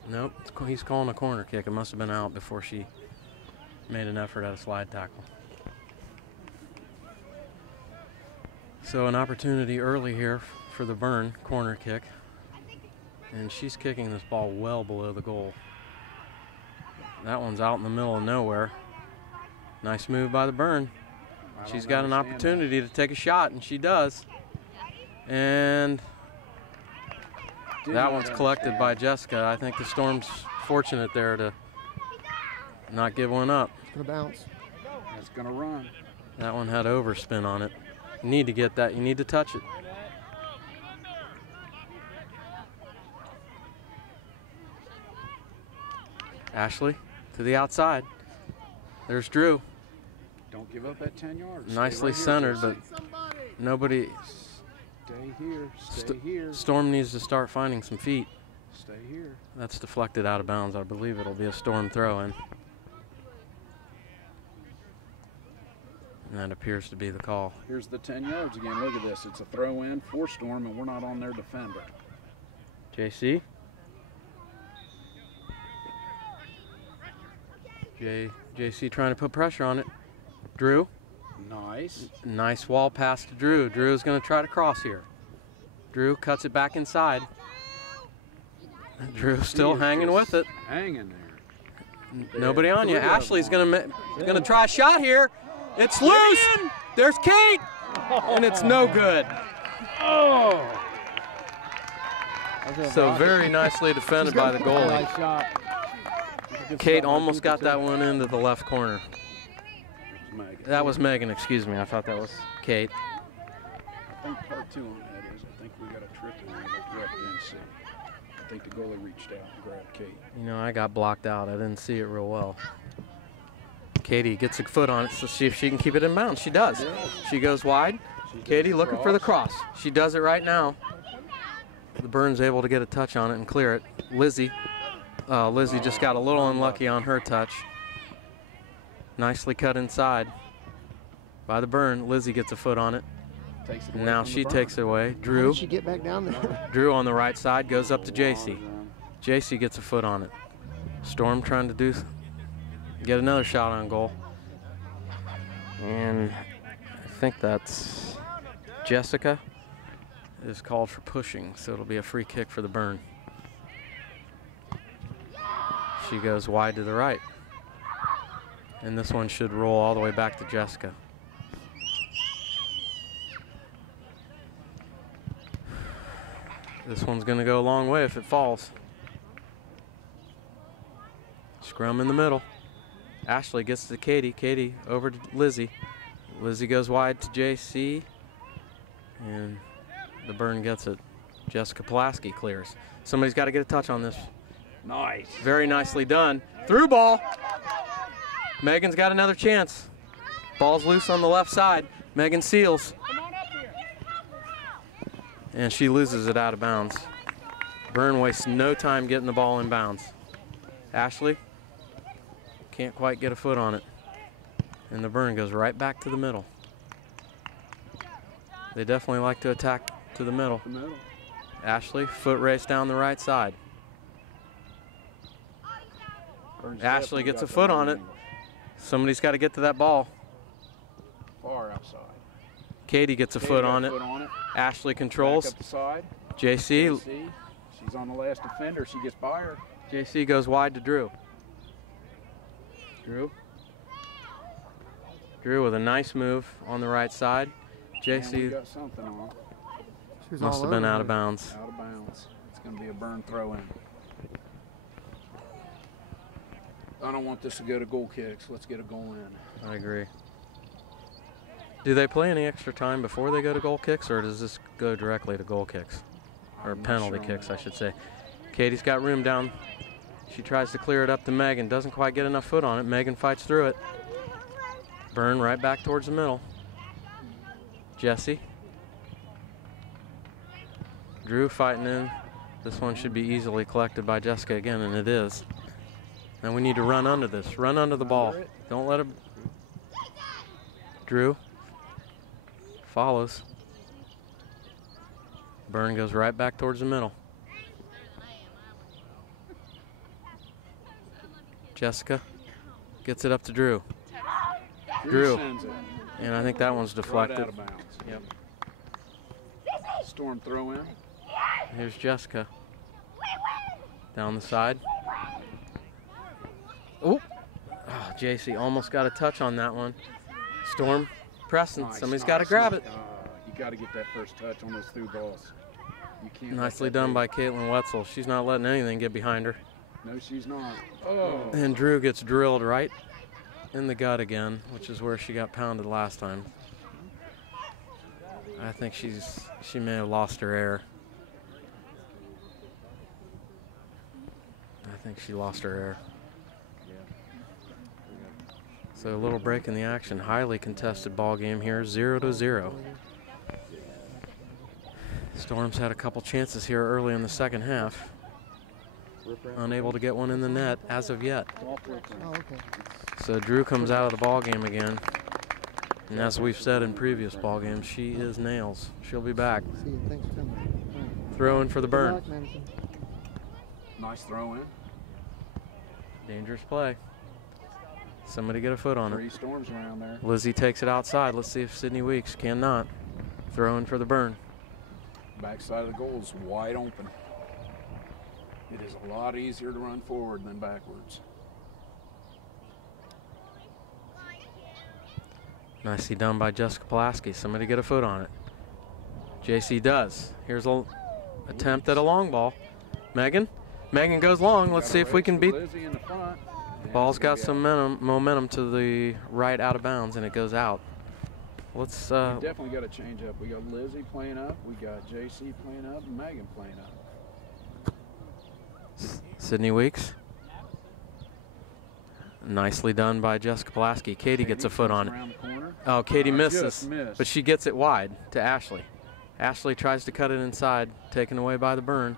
Nope, he's calling a corner kick. It must have been out before she made an effort at a slide tackle. So an opportunity early here for the Burn corner kick. And she's kicking this ball well below the goal. That one's out in the middle of nowhere. Nice move by the Burn. She's got an opportunity to take a shot, and she does. And that one's collected by Jessica. I think the Storm's fortunate there to not give one up. It's going to bounce. It's going to run. That one had overspin on it. You need to get that. You need to touch it. Ashley to the outside. There's Drew. Don't give up that 10 yards. Nicely right centered, but nobody. Stay here. Stay here. Storm needs to start finding some feet. Stay here. That's deflected out of bounds. I believe it'll be a Storm throw-in. And that appears to be the call. Here's the 10 yards again. Look at this. It's a throw-in for Storm, and we're not on their defender. JC. JC trying to put pressure on it. Drew. Nice. Nice wall pass to Drew. Drew is going to try to cross here. Drew cuts it back inside. Drew still hanging with it. Hanging there. Nobody on you. Ashley's gonna try a shot here. It's loose. There's Kate, and it's no good. Oh! So very nicely defended by the goalie. Nice shot. Kate almost got that one into the left corner. That was Megan, excuse me. I thought that was Kate. I think part 2 on that is, I think we got a trip in there that ref didn't see. I think the goalie reached out and grabbed Kate. You know, I got blocked out. I didn't see it real well. Katie gets a foot on it to see if she can keep it in bounds. She does. She goes wide. Katie looking for the cross. She does it right now. The Burn's able to get a touch on it and clear it. Lizzie just got a little unlucky on her touch. Nicely cut inside by the Burn. Lizzie gets a foot on it. Now she takes it away. How Drew. did she get back down there? Drew on the right side goes up to JC. JC gets a foot on it. Storm trying to get another shot on goal. And I think that's Jessica is called for pushing, so it'll be a free kick for the Burn. She goes wide to the right. And this one should roll all the way back to Jessica. This one's gonna go a long way if it falls. Scrum in the middle. Ashley gets to Katie. Katie over to Lizzie. Lizzie goes wide to JC. And the Burn gets it. Jessica Pulaski clears. Somebody's got to get a touch on this. Nice. Very nicely done. Through ball. Megan's got another chance. Ball's loose on the left side. Megan seals. And she loses it out of bounds. Burn wastes no time getting the ball in bounds. Ashley can't quite get a foot on it. And the Burn goes right back to the middle. They definitely like to attack to the middle. Ashley, foot race down the right side. Ashley gets a foot on it. Somebody's got to get to that ball. Far outside. Katie gets a foot on it. Ashley controls. Back up the side. JC. She's on the last defender. She gets by her. JC goes wide to Drew. Drew with a nice move on the right side. JC got something on. must have been out of bounds. Out of bounds. It's going to be a Burn throw in. I don't want this to go to goal kicks. Let's get a goal in. I agree. Do they play any extra time before they go to goal kicks, or does this go directly to goal kicks? Or penalty kicks, I should say. Katie's got room down. She tries to clear it up to Megan. Doesn't quite get enough foot on it. Megan fights through it. Burn right back towards the middle. Jesse. Drew fighting in. This one should be easily collected by Jessica again, and it is. Now we need to run under this. Run under the ball. Don't let it. Drew follows. Burn goes right back towards the middle. Jessica gets it up to Drew. Drew. And I think that one's deflected. Right out of bounds. Yep. Storm throw in. Here's Jessica. Down the side. Oh, JC almost got a touch on that one. Storm pressing. Nice, Somebody's got to grab it. You got to get that first touch on those through balls. You can't. Nicely done by Caitlin Wetzel. She's not letting anything get behind her. No, she's not. Oh. And Drew gets drilled right in the gut again, which is where she got pounded last time. I think she may have lost her air. I think she lost her air. So a little break in the action. Highly contested ball game here, 0-0. Storm's had a couple chances here early in the second half. Unable to get one in the net as of yet. Oh, okay. So Drew comes out of the ball game again. And as we've said in previous ball games, she is nails. She'll be back. See you. Thanks for coming. Right. Throw in for the Burn. Good luck, Madison. Nice throw in. Dangerous play. Somebody get a foot on Three it. Storms around there. Lizzie takes it outside. Let's see if Sydney Weeks cannot. Throw in for the Burn. Backside of the goal is wide open. It is a lot easier to run forward than backwards. Nicely done by Jessica Pulaski. Somebody get a foot on it. JC does. Here's a attempt at a long ball. Megan goes long. Let's see if we can beat. Lizzie in the front. Ball's got some momentum to the right out of bounds, and it goes out. Let's. We definitely got to change up. We got Lizzie playing up. We got JC playing up, and Megan playing up. Sydney Weeks. Nicely done by Jessica Pulaski. Katie gets a foot on it. Oh, Katie misses, but she gets it wide to Ashley. Ashley tries to cut it inside, taken away by the burn.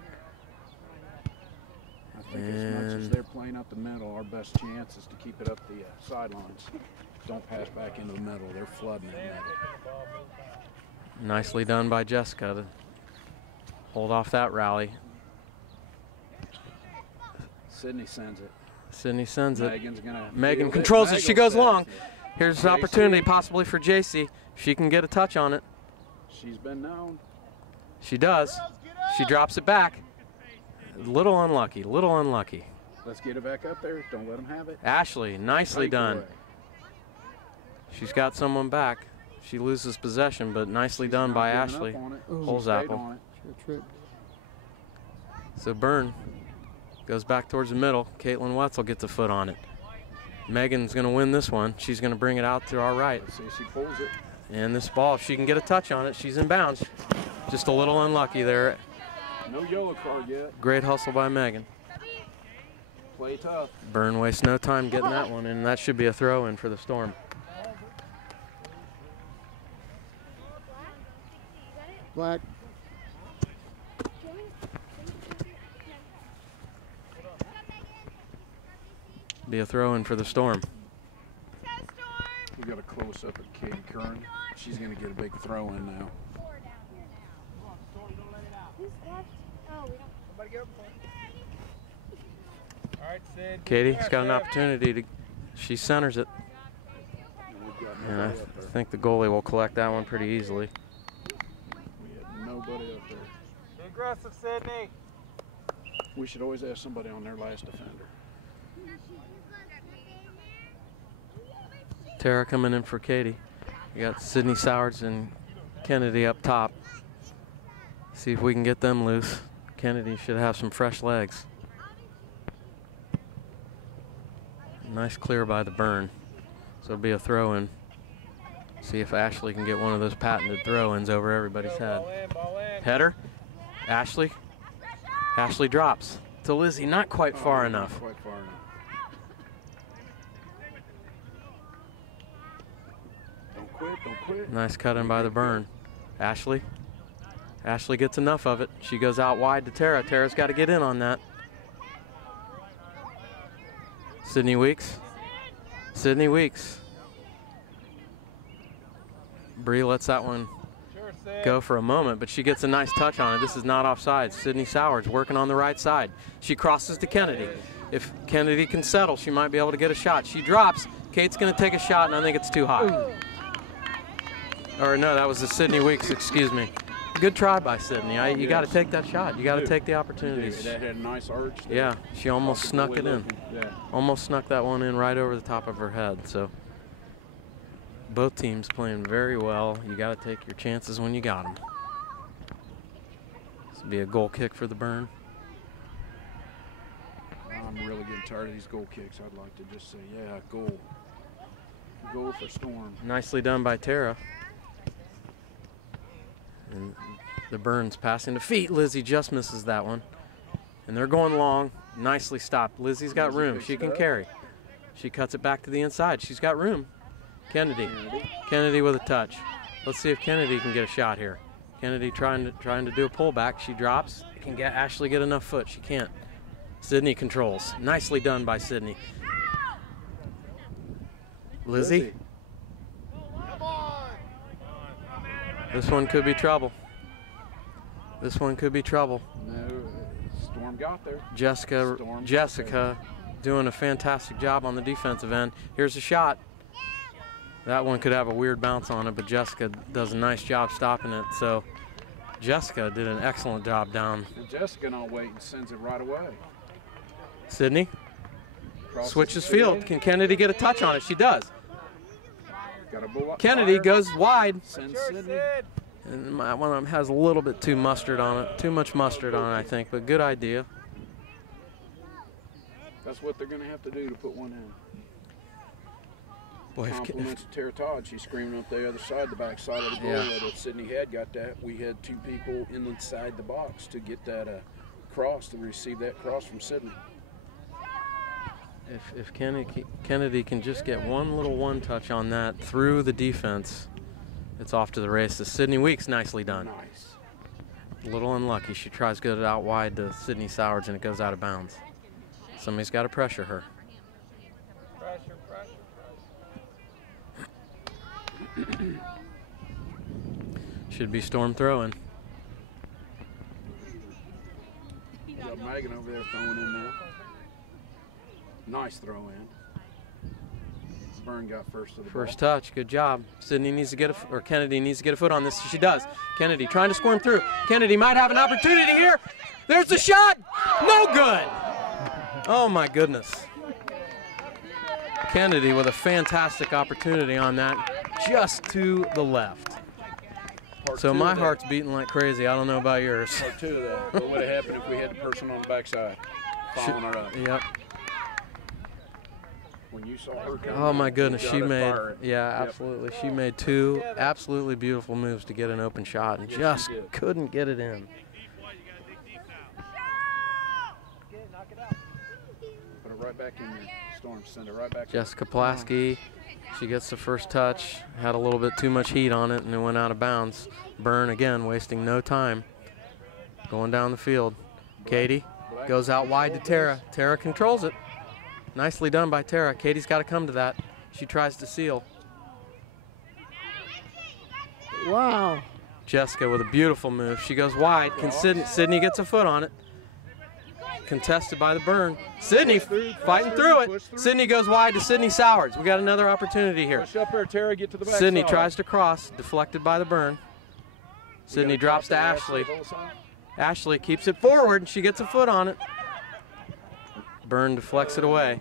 I think as much as they're playing up the middle, our best chance is to keep it up the sidelines. Don't pass back into the middle. They're flooding it. Nicely done by Jessica to hold off that rally. Sydney sends it. Sydney sends it. Megan controls it. She goes long. Here's an opportunity possibly for JC. She can get a touch on it. She's been known. She does. She drops it back. Little unlucky, little unlucky. Let's get it back up there. Don't let them have it. Ashley, nicely done. She's got someone back. She loses possession, but nicely done by Ashley. Holds apple. So Burn goes back towards the middle. Caitlin Wetzel gets a foot on it. Megan's going to win this one. She's going to bring it out to our right. Let's see if she pulls it. And this ball, if she can get a touch on it, she's in bounds. Just a little unlucky there. No yellow card yet. Great hustle by Megan. Play tough. Burn wastes no time getting that one, and that should be a throw-in for the Storm. Black. Be a throw-in for the Storm. We got a close-up of Katie Kern. She's going to get a big throw-in now. Katie's got an opportunity to. She centers it. And I think the goalie will collect that one pretty easily. We had nobody up there. Be aggressive, Sydney. We should always have somebody on their last defender. Tara coming in for Katie. We got Sydney Sowards and Kennedy up top. See if we can get them loose. Kennedy should have some fresh legs. Nice clear by the Burn. So it'll be a throw-in. See if Ashley can get one of those patented throw-ins over everybody's head. Header. Ashley. Ashley drops to Lizzie. Not quite far enough. Not quite far enough. Don't quit, don't quit. Nice cut in by the Burn. Ashley. Ashley gets enough of it. She goes out wide to Tara. Tara's got to get in on that. Sydney Weeks. Sydney Weeks. Bree lets that one go for a moment, but she gets a nice touch on it. This is not offside. Sydney Sowards working on the right side. She crosses to Kennedy. If Kennedy can settle, she might be able to get a shot. She drops. Kate's going to take a shot, and I think it's too high. Or no, that was the Sydney Weeks, excuse me. Good try by Sydney. You got to take that shot. You got to take the opportunities. That had a nice arch there. Yeah, she almost snuck it in. Yeah. Almost snuck that one in right over the top of her head. So both teams playing very well. You got to take your chances when you got them. This will be a goal kick for the Burn. I'm really getting tired of these goal kicks. I'd like to just say, yeah, goal. Goal for Storm. Nicely done by Tara. And the Burns passing to feet. Lizzie just misses that one. And they're going long. Nicely stopped. Lizzie's got room. She can carry. She cuts it back to the inside. She's got room. Kennedy. Kennedy with a touch. Let's see if Kennedy can get a shot here. Kennedy trying to do a pullback. She drops. Can Ashley get enough foot? She can't. Sydney controls. Nicely done by Sydney. Lizzie. This one could be trouble. This one could be trouble. No, Storm got there. Jessica doing a fantastic job on the defensive end. Here's a shot. That one could have a weird bounce on it, but Jessica does a nice job stopping it. So Jessica did an excellent job down. And Jessica don't wait and sends it right away. Sydney switches field. Can Kennedy get a touch on it? She does. Kennedy goes wide. Send Sydney. And one of them has a little bit too mustard on it. Too much mustard on it, I think, but good idea. That's what they're going to have to do to put one in. Boy, Compliments to Tara Todd. She's screaming up the other side, the back side of the goal. Yeah. If Sydney had got that, we had 2 people inside the box to get that cross, to receive that cross from Sydney. if Kennedy can just get one little one-touch on that through the defense, it's off to the races. Sydney Weeks, nicely done. Nice. A little unlucky. She tries to get it out wide to Sydney Sowards, and it goes out of bounds. Somebody's got to pressure her. Should be Storm throwing. You got Megan over there throwing in now. Nice throw in. Burn got first of the First ball. touch, good job. Sydney needs to get or Kennedy needs to get a foot on this. She does. Kennedy trying to squirm through. Kennedy might have an opportunity here. There's the shot. No good. Oh my goodness. Kennedy with a fantastic opportunity on that, just to the left. So my heart's beating like crazy. I don't know about yours. Part 2 of that. What would have happened if we had the person on the backside following her up? Yep. When you saw her come Oh my out, goodness, you she gotta made, fire it. yeah, Yep. absolutely. She made 2 absolutely beautiful moves to get an open shot and just did. couldn't get it in. Put it right back in there. Storm, send it right back in. Jessica Plasky, she gets the first touch, had a little bit too much heat on it, and it went out of bounds. Burn again, wasting no time, going down the field. Katie goes out wide to Tara. Tara controls it. Nicely done by Tara. Katie's got to come to that. She tries to seal. Wow. Jessica with a beautiful move. She goes wide. Sydney gets a foot on it. Contested by the Burn. Sydney fighting through it. Sydney goes wide to Sydney Sowards. We got another opportunity here. Push up there, Tara, get to the back Sydney side. tries to cross, deflected by the Burn. Sydney drops to Ashley. Ashley keeps it forward, and she gets a foot on it. Burn deflects it away.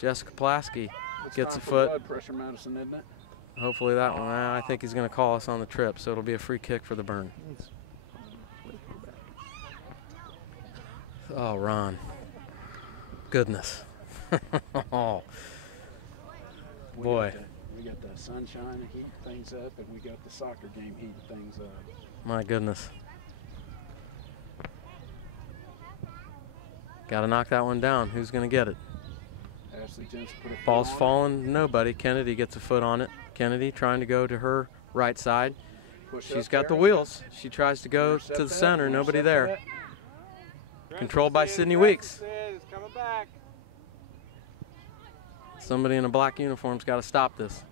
Jessica Plasky gets a foot. Blood pressure medicine, isn't it? Hopefully that one. I think he's going to call us on the trip, so it'll be a free kick for the Burn. Oh, Ron. Goodness. Oh. Boy. We got the sunshine to heat things up, and we got the soccer game heating things up. My goodness. Got to knock that one down. Who's going to get it? Ashley Jensen put a foot Ball's on it. falling. Nobody. Kennedy gets a foot on it. Kennedy trying to go to her right side. Push She's up, got the Tara. wheels. She tries to go Intercept to the that, center. Nobody intercept there. that. Controlled by Sydney Weeks. Somebody in a black uniform's got to stop this.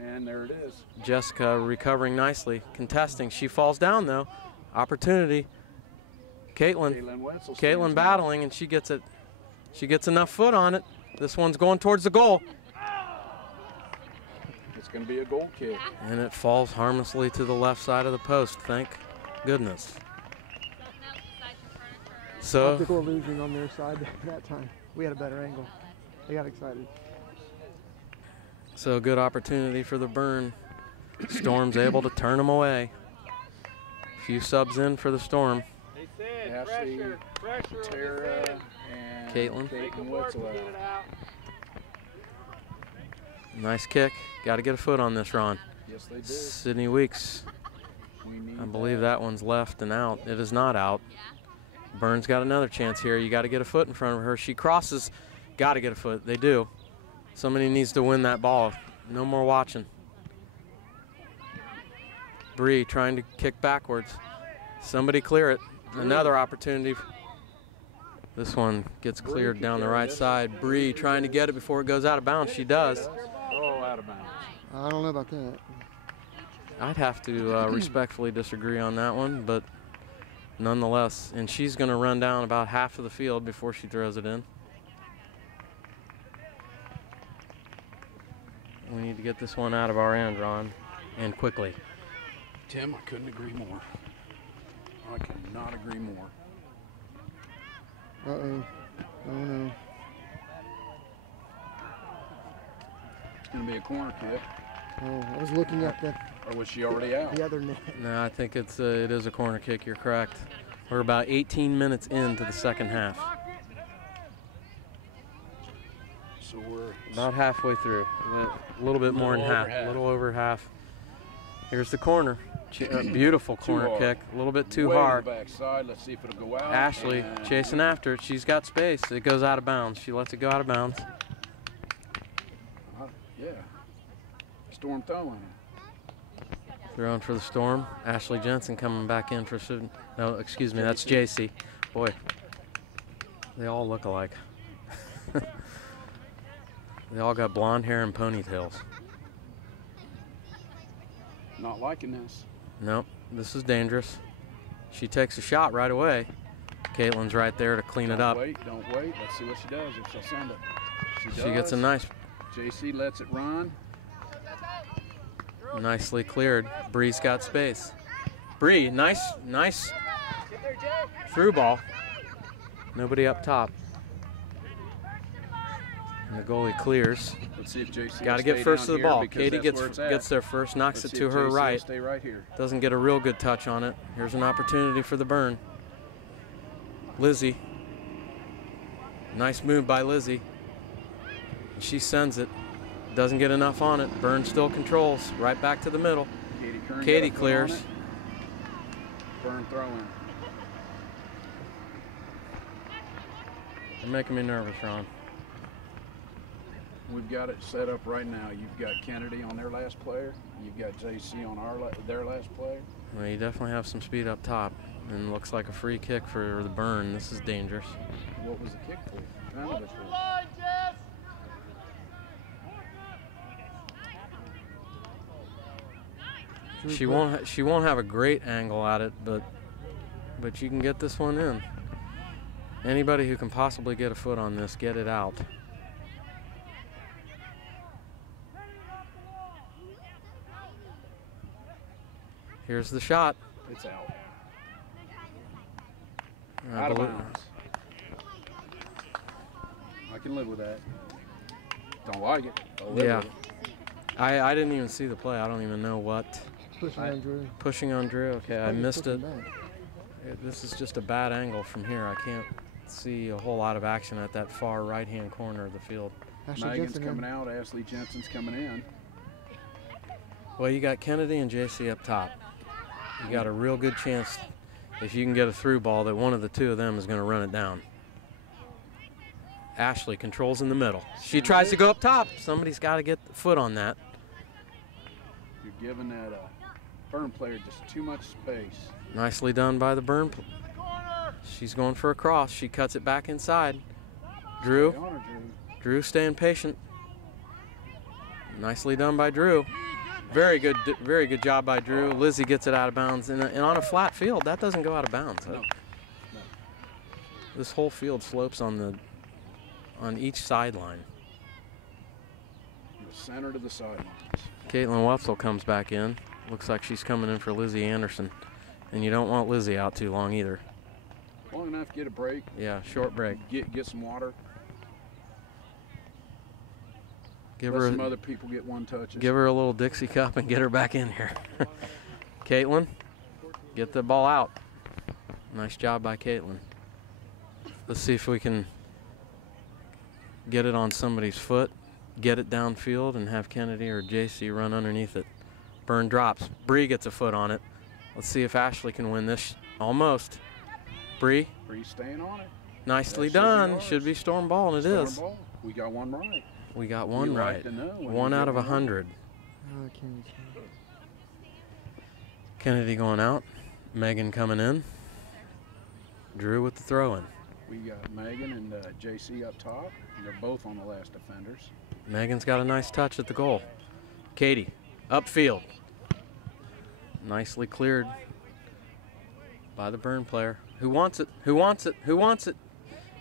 And there it is. Jessica recovering nicely, contesting. She falls down though. Opportunity. Caitlin Wetzel. Caitlin battling, and she gets it. She gets enough foot on it. This one's going towards the goal. It's going to be a goal kick. And it falls harmlessly to the left side of the post, thank goodness. So, Optical illusion on their side that time. We had a better angle. They got excited. so good opportunity for the Burn. Storm's able to turn them away. Few subs in for the Storm. Ashley, Tara, and Caitlin. Wetzel out. Nice kick. Got to get a foot on this, Ron. Yes, they do. Sydney Weeks. We need I believe that one's left and out. It is not out. Burn's got another chance here. You got to get a foot in front of her. She crosses. Got to get a foot. They do. Somebody needs to win that ball. No more watching. Bree trying to kick backwards. Somebody clear it. Another opportunity. This one gets cleared down the right side. Bree trying to get it before it goes out of bounds. She does. Oh, out of bounds. I don't know about that. I'd have to respectfully disagree on that one, but nonetheless. And she's going to run down about half of the field before she throws it in. We need to get this one out of our end, Ron, and quickly. Tim, I couldn't agree more. I could not agree more. Uh-oh. Oh, no. It's going to be a corner kick. Oh, I was looking at Or was she already out? the other net. No, I think it is a corner kick. You're correct. We're about 18 minutes into the second half. So we're About halfway through. A little bit more than half. A little over half. Here's the corner. Beautiful corner kick. A little bit too way hard. to the backside. Let's see if it'll go out. Ashley And chasing after it. She's got space. It goes out of bounds. She lets it go out of bounds. Yeah. Storm throwing. Throwing for the Storm. Ashley Jensen coming back in for student. No, excuse me, that's JC. Boy, they all look alike. They all got blonde hair and ponytails. Not liking this. Nope, this is dangerous. She takes a shot right away. Caitlin's right there to clean it up. Don't wait. Let's see what she does if she'll send it. She gets a nice, JC lets it run. nicely cleared. Bree's got space. Bree, nice through ball. Nobody up top. And the goalie clears. Let's see if JC Got to get first to the ball. Katie gets there first, knocks it to her right. Stay right here. Doesn't get a real good touch on it. Here's an opportunity for the burn. Lizzie. Nice move by Lizzie. She sends it. Doesn't get enough on it. Burn still controls. Right back to the middle. Katie clears. Burn throwing. You're making me nervous, Ron. We've got it set up right now. You've got Kennedy on their last player. You've got JC on their last player. Well, you definitely have some speed up top. And looks like a free kick for the burn. This is dangerous. What was the kick for? Penalty for? She won't have a great angle at it, but you can get this one in. Anybody who can possibly get a foot on this, get it out. Here's the shot. It's out. Out of bounds. I can live with that. Don't like it. I'll live with it. I didn't even see the play. I don't even know what. Pushing on Drew. Pushing on Drew. Okay, I missed it. This is just a bad angle from here. I can't see a whole lot of action at that far right-hand corner of the field. Megan's coming out. Ashley Jensen's coming in. Well, you got Kennedy and JC up top. You got a real good chance, if you can get a through ball, that one of the two of them is going to run it down. Ashley controls in the middle. She tries to go up top. Somebody's got to get the foot on that. You're giving that burn player just too much space. Nicely done by the burn. She's going for a cross. She cuts it back inside. Drew staying patient. Nicely done by Drew. Very good job by Drew. Lizzie gets it out of bounds, and on a flat field, that doesn't go out of bounds. No. This whole field slopes on each sideline. The center to the sidelines. Caitlin Wetzel comes back in. Looks like she's coming in for Lizzie Anderson, and you don't want Lizzie out too long either. Long enough to get a break. Yeah, short break. Get some water. Let some other people get one touch. Give her a little Dixie cup and get her back in here. Caitlin, get the ball out. Nice job by Caitlin. Let's see if we can get it on somebody's foot, get it downfield, and have Kennedy or JC run underneath it. Burn drops. Bree gets a foot on it. Let's see if Ashley can win this. Almost. Bree. Bree's staying on it. Nicely done. Should be Storm ball, and it is. Ball. We got one right. We got one right. 1 out of 100. Kennedy going out. Megan coming in. Drew with the throw-in. We got Megan and JC up top. And they're both on the last defenders. Megan's got a nice touch at the goal. Katie, upfield. Nicely cleared by the burn player. Who wants it? Who wants it? Who wants it?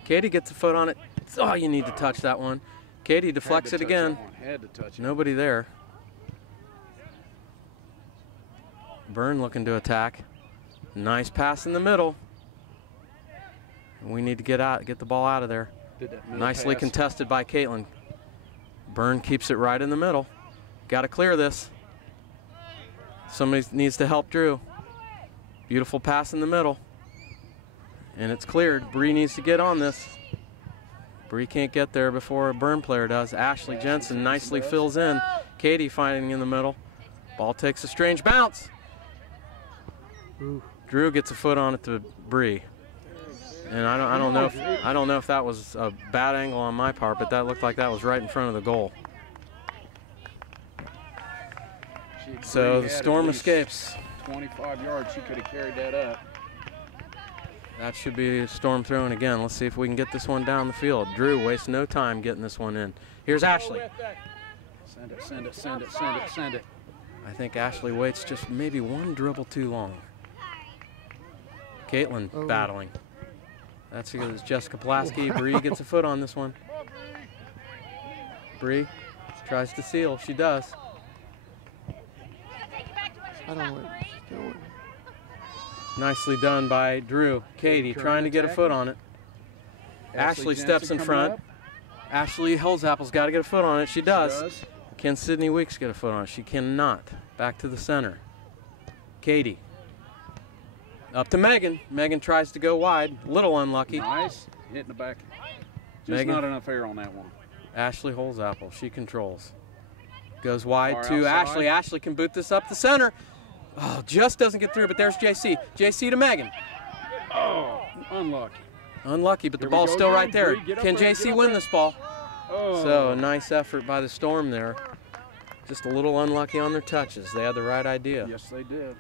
Katie gets a foot on it. Oh, you need to touch that one. Katie deflects it again. Had to touch it. Nobody there. Burn looking to attack. Nice pass in the middle. We need to get the ball out of there. Nicely contested by Caitlin. Burn keeps it right in the middle. got to clear this. Somebody needs to help Drew. Beautiful pass in the middle. And it's cleared. Bree needs to get on this. Bree can't get there before a Burn player does. Ashley Jensen nicely fills in. Katie finding in the middle. Ball takes a strange bounce. Ooh. Drew gets a foot on it to Bree. And I don't know if that was a bad angle on my part, but that looked like that was right in front of the goal. So the Storm escapes. 25 yards, she could have carried that up. That should be Storm throwing again. Let's see if we can get this one down the field. Drew wastes no time getting this one in. Here's Ashley. Send it, send it, send it, send it, send it. I think Ashley waits just maybe one dribble too long. Caitlin battling. That's because Jessica Pulaski. Bree gets a foot on this one. Bree tries to seal. She does. I don't know what she's doing. Nicely done by Drew. Katie trying to get a foot on it. Ashley steps in front. Ashley Holzappel's got to get a foot on it. She does. Can Sydney Weeks get a foot on it? She cannot. Back to the center. Katie. Up to Megan. Megan tries to go wide. Little unlucky. Nice. Hitting the back. Just Megan. not enough air on that one. Ashley Holzappel. She controls. Goes wide Far to outside. Ashley. Ashley can boot this up the center. Oh, just doesn't get through, but there's JC. JC to Megan. Oh, unlucky. Unlucky, but the Here we ball's go still again. right there. Bree, get up Can there, JC get up win there. this ball? Oh. So a nice effort by the Storm there. Just a little unlucky on their touches. They had the right idea. Yes, they did.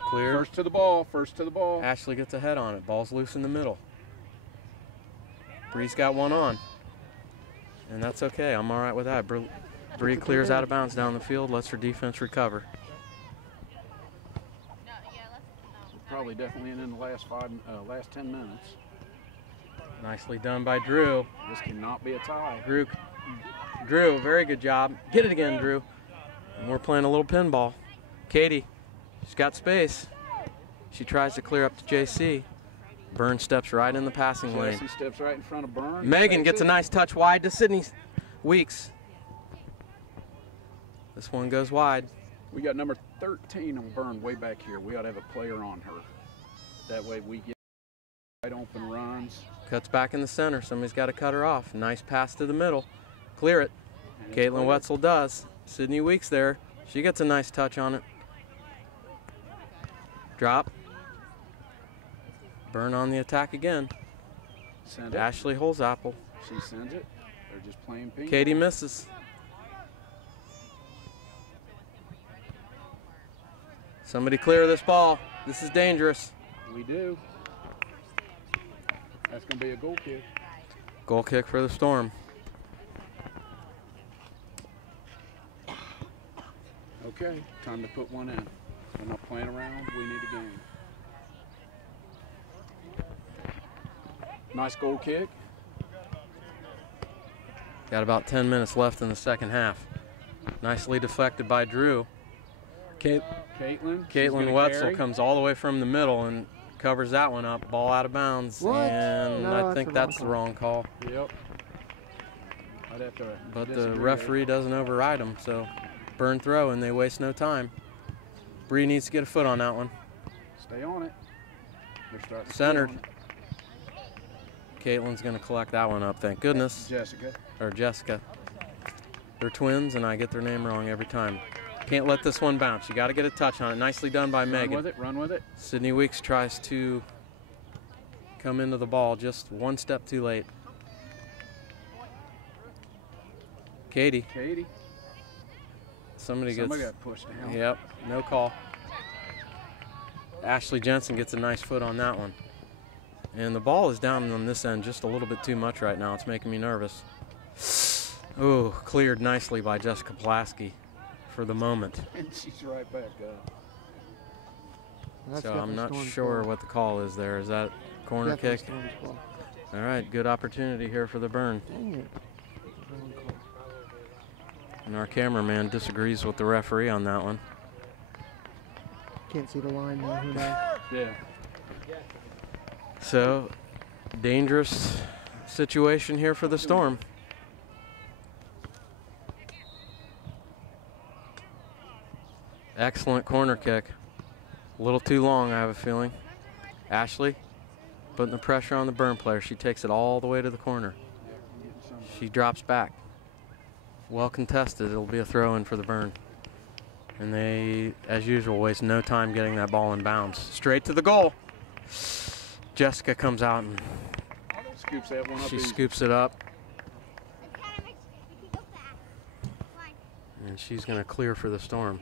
Clear. First to the ball, first to the ball. Ashley gets a head on it. Ball's loose in the middle. Bree's got one on. And that's okay. I'm all right with that. Bree clears out of bounds down the field, lets her defense recover. Probably definitely in the last 10 minutes. Nicely done by Drew. This cannot be a tie. Drew, very good job. Get it again, Drew. And we're playing a little pinball. Katie, she's got space. She tries to clear up to JC. Burn steps right in the passing lane. Jesse steps right in front of Burn. Megan gets a nice touch wide to Sydney Weeks. This one goes wide. We got number 13 on Burn way back here. We ought to have a player on her. That way we get wide open runs. Cuts back in the center. Somebody's got to cut her off. Nice pass to the middle. Clear it. Caitlin Wetzel does. Sydney Weeks there. She gets a nice touch on it. Drop. Burn on the attack again. Send it. Ashley Holzappel. She sends it. They're just playing ping. Katie misses. Somebody clear this ball. This is dangerous. We do. That's going to be a goal kick. Goal kick for the Storm. Okay, time to put one in. We're not playing around. We need a game. Nice goal kick. Got about 10 minutes left in the second half. Nicely deflected by Drew. Caitlin Wetzel comes all the way from the middle and covers that one up. Ball out of bounds. What? And No, I think that's the wrong call. Yep. I'd have to But the disagree. referee doesn't override them, so Burn throw and they waste no time. Bree needs to get a foot on that one. Stay on it. They're starting to Centered. stay on Caitlin's going to collect that one up, thank goodness. it. Jessica. Or Jessica. They're twins, and I get their name wrong every time. Can't let this one bounce. You got to get a touch on it. Nicely done by Megan. Run with it, run with it. Sydney Weeks tries to come into the ball just one step too late. Katie. Somebody Somebody got pushed down. Yep, no call. Ashley Jensen gets a nice foot on that one. And the ball is down on this end just a little bit too much right now. It's making me nervous. Oh, cleared nicely by Jessica Pulaski for the moment. And she's right back up. That's So I'm definitely not Storm's sure ball. what the call is there. Is that corner Definitely kick? Storm's ball. All right, good opportunity here for the Burn. Dang it. Wrong call. And our cameraman disagrees with the referee on that one. Can't see the line there. Who knows? Yeah. So, dangerous situation here for the Storm. Excellent corner kick. A little too long, I have a feeling. Ashley putting the pressure on the Burn player. She takes it all the way to the corner. She drops back. Well contested. It'll be a throw in for the Burn. And they, as usual, waste no time getting that ball in bounds. Straight to the goal. Jessica comes out and Scoops that one up. she scoops it up. And she's going to clear for the Storm.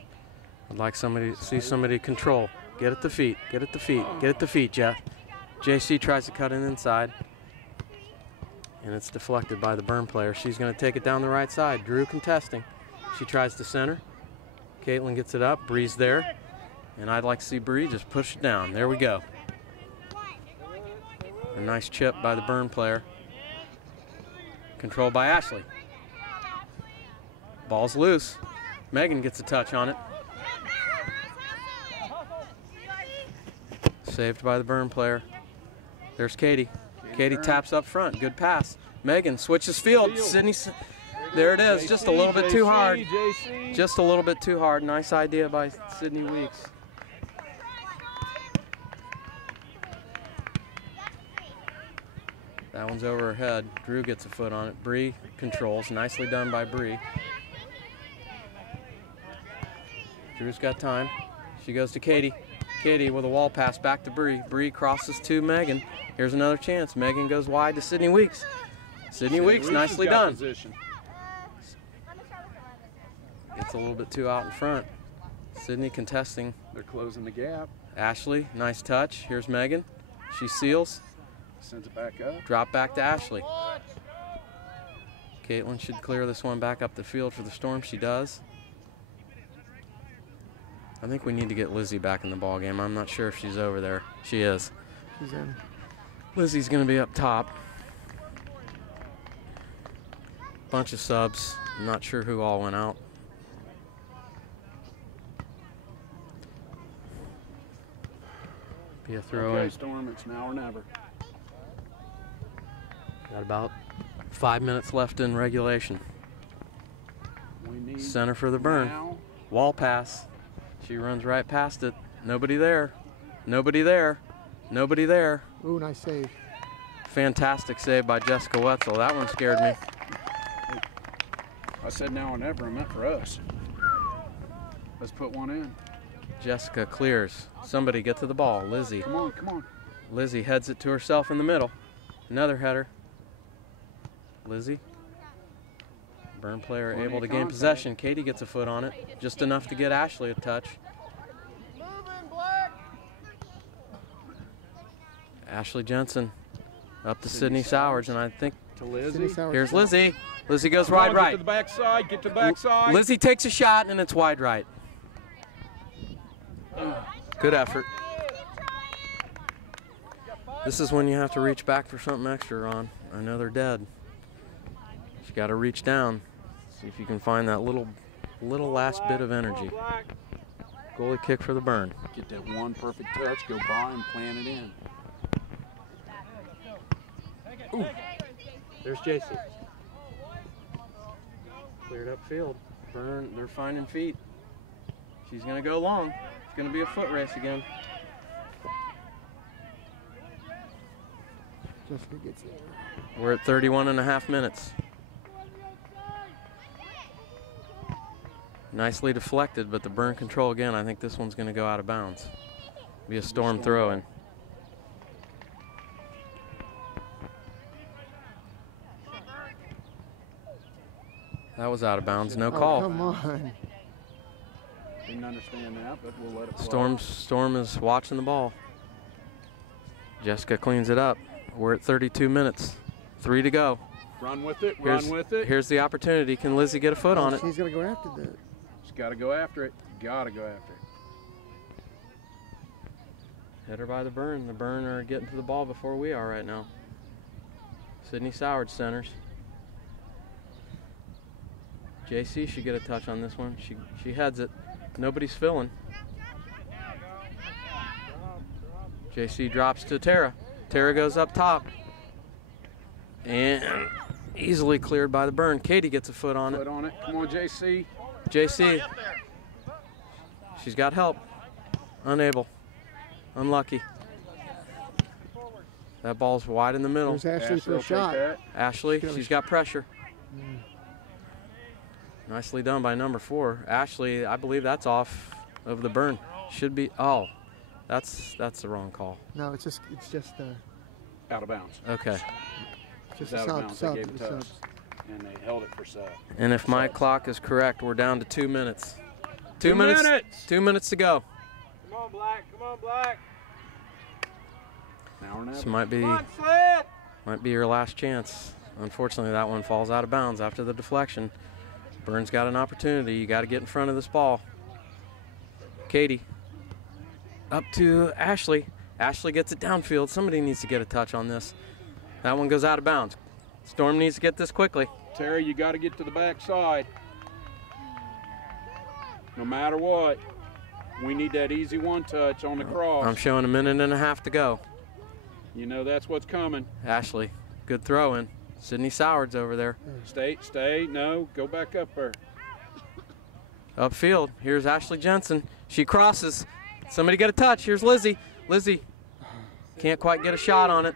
I'd like somebody to see somebody control. Get at the feet. Get at the feet. Get at the feet, Jeff. JC tries to cut it inside. And it's deflected by the Burn player. She's going to take it down the right side. Drew contesting. She tries to center. Caitlin gets it up. Bree's there. And I'd like to see Bree just push it down. There we go. A nice chip by the Burn player. Controlled by Ashley. Ball's loose. Megan gets a touch on it. Saved by the Burn player. There's Katie. Katie taps up front. Good pass. Megan switches field. Sydney. There it is. Just a little bit too hard. Just a little bit too hard. Nice idea by Sydney Weeks. That one's over her head. Drew gets a foot on it. Bree controls. Nicely done by Bree. Drew's got time. She goes to Katie. Katie with a wall pass back to Bree. Bree crosses to Megan. Here's another chance. Megan goes wide to Sydney Weeks. Sydney Weeks, nicely done. Position. Gets a little bit too out in front. Sydney contesting. They're closing the gap. Ashley, nice touch. Here's Megan. She seals. Sends it back up. Drop back to Ashley. Caitlin should clear this one back up the field for the Storm. She does. I think we need to get Lizzie back in the ball game. I'm not sure if she's over there. She is. She's in. Lizzie's going to be up top. Bunch of subs. I'm not sure who all went out. Be a throw in. Okay, Storm, it's now or never. Got about 5 minutes left in regulation. We need Center for the Burn. now. Wall pass. She runs right past it. Nobody there. Nobody there. Nobody there. Ooh, nice save. Fantastic save by Jessica Wetzel. That one scared me. I said now or never. I meant for us. Let's put one in. Jessica clears. Somebody get to the ball. Lizzie. Come on, come on. Lizzie heads it to herself in the middle. Another header. Lizzie. Burn player Plenty able of to gain contact. possession. Katie gets a foot on it. Just enough to get Ashley a touch. Ashley Jensen up to Sydney Sowers, and I think To Lizzie. Sydney Sowers. here's Lizzie. Lizzie goes Come on, wide right. Get to the backside. Get to the backside. Lizzie takes a shot, and it's wide right. Good effort. This is when you have to reach back for something extra, Ron. I know they're dead. You got to reach down. See if you can find that little last bit of energy. Goalie kick for the Burn. Get that one perfect touch. Go by and plant it in. Ooh. There's JC. Cleared up field. Burn, they're finding feet. She's going to go long. It's going to be a foot race again. Jessica gets there. We're at 31.5 minutes. Nicely deflected, but the Burn control again. I think this one's going to go out of bounds. Be a Storm throw-in. That was out of bounds. No Oh, call. come on. Didn't understand that, but we'll let it fly. Storm is watching the ball. Jessica cleans it up. We're at 32 minutes. 3 to go. Run with it. Run with it. Here's the opportunity. Can Lizzie get a foot on it? She's going to go after that. She's got to go after it. Got to go after it. Hit her by the Burn. The Burn are getting to the ball before we are right now. Sydney Soward centers. JC should get a touch on this one. She heads it. Nobody's filling. JC drops to Tara. Tara goes up top. And easily cleared by the Burn. Katie gets a foot on it. Foot on it. Come on, JC. JC. She's got help. Unable. Unlucky. That ball's wide in the middle. There's Ashley for a shot. Ashley, she's got pressure. Nicely done by number 4. Ashley, I believe that's off of the burn. Should be, oh, that's the wrong call. No, it's just Out of bounds. Okay. just Out a of bounds. sub. They gave it to us, and they held it for sub. And if my clock is correct, we're down to 2 minutes. 2 minutes. 2 minutes to go. Come on, Black. Come on, Black. Hour and a half. This might be your last chance. Unfortunately, that one falls out of bounds after the deflection. Burn's got an opportunity. You got to get in front of this ball. Katie. Up to Ashley. Ashley gets it downfield. Somebody needs to get a touch on this. That one goes out of bounds. Storm needs to get this quickly. Terry, you got to get to the back side. No matter what, we need that easy one touch on the cross. I'm showing a minute and a half to go. You know that's what's coming. Ashley, good throw in. Sydney Soward's over there. Stay, no, go back up there. Upfield, here's Ashley Jensen. She crosses. Somebody get a touch. Here's Lizzie. Lizzie can't quite get a shot on it.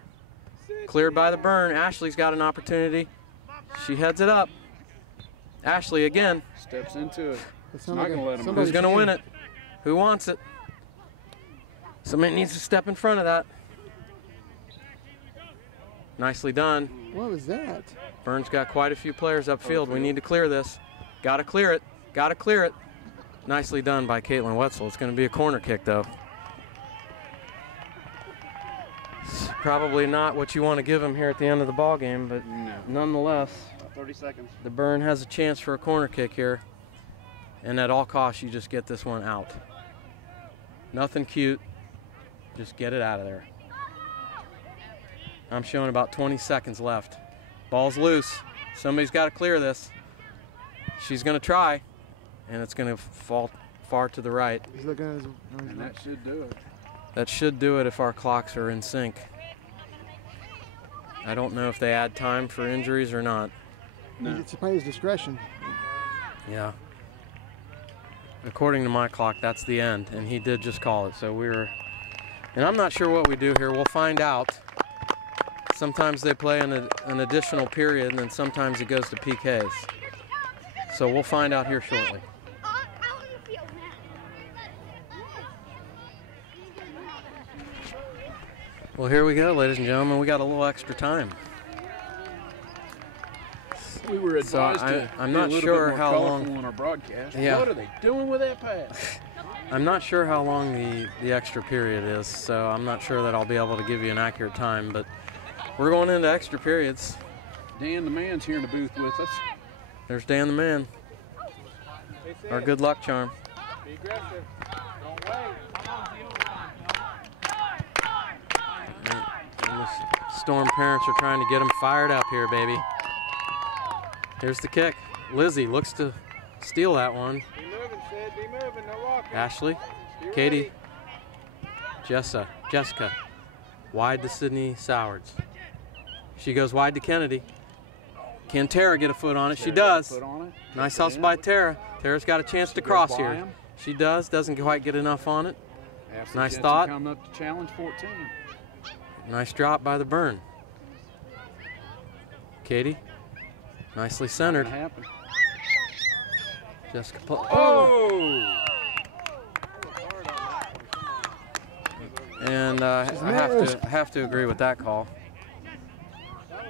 Cleared by the burn. Ashley's got an opportunity. She heads it up. Ashley again. Steps into it. It's Not gonna let him. Who's going to win it? Who wants it? Somebody needs to step in front of that. Nicely done. What was that? Burn's got quite a few players upfield. We need to clear this. Got to clear it. Got to clear it. Nicely done by Caitlin Wetzel. It's going to be a corner kick, though. It's probably not what you want to give him here at the end of the ball game, but nonetheless, 30 seconds. the Burn has a chance for a corner kick here. And at all costs, you just get this one out. Nothing cute. Just get it out of there. I'm showing about 20 seconds left. Ball's loose. Somebody's got to clear this. She's going to try, and it's going to fall far to the right. He's looking at his, And that should do it. That should do it if our clocks are in sync. I don't know if they add time for injuries or not. No. It's by his discretion. Yeah. According to my clock, that's the end, and he did just call it. So and I'm not sure what we do here. We'll find out. Sometimes they play an additional period, and then sometimes it goes to PKs. So we'll find out here shortly. Well, here we go, ladies and gentlemen. We got a little extra time. We were advised I'm be not a little sure bit more how colorful long. on our broadcast. Yeah. What are they doing with that pass? I'm not sure how long the extra period is, so I'm not sure that I'll be able to give you an accurate time, but we're going into extra periods. Dan the man's here in the booth with us. There's Dan the man, our good luck charm. Be aggressive. Don't wait. And the Storm parents are trying to get them fired up here, baby. Here's the kick. Lizzie looks to steal that one. Be moving, Sid. Be moving. No walking. Ashley, Be Katie, ready. Jessica, wide to Sydney Sowards. She goes wide to Kennedy. Can Tara get a foot on it? She does. Put on it. Nice hustle by Tara. Tara's got a chance to cross here. She does. Doesn't quite get enough on it. Ashley Nice Jensen thought. Coming up to challenge 14. Nice drop by the Burn. Katie, nicely centered. Not gonna happen. Jessica. Oh! And I have to agree with that call.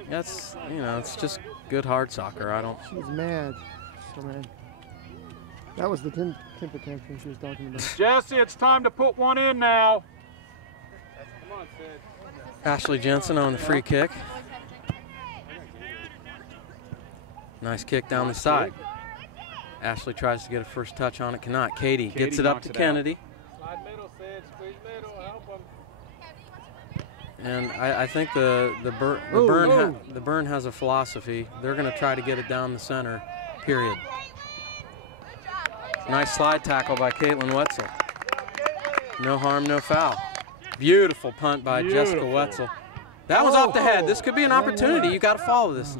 That's, it's just good hard soccer. I don't. She's mad. So mad. That was the temper tantrum she was talking about. Jesse, it's time to put one in now. Come on, Sid. Ashley Jensen on the free kick. Nice kick down the side. Ashley tries to get a first touch on it, cannot. Katie gets it up knocks to it Kennedy. Slide middle, Sid. Squeeze middle. Help them. And I think the Burn has a philosophy. They're going to try to get it down the center, period. Nice slide tackle by Caitlin Wetzel. No harm, no foul. Beautiful punt by Jessica Wetzel. That was off the head. This could be an opportunity. You got to follow this.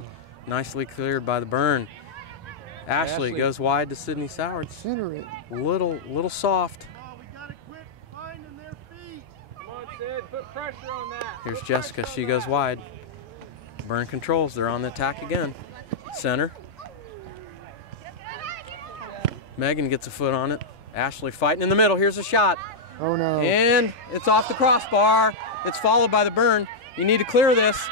Nicely cleared by the Burn. Ashley goes wide to Sydney Sowards. Center it. Little soft. Put pressure on that. Here's Jessica. She goes wide. Burn controls. They're on the attack again. Center. Megan gets a foot on it. Ashley fighting in the middle. Here's a shot. Oh no. And it's off the crossbar. It's followed by the burn. You need to clear this.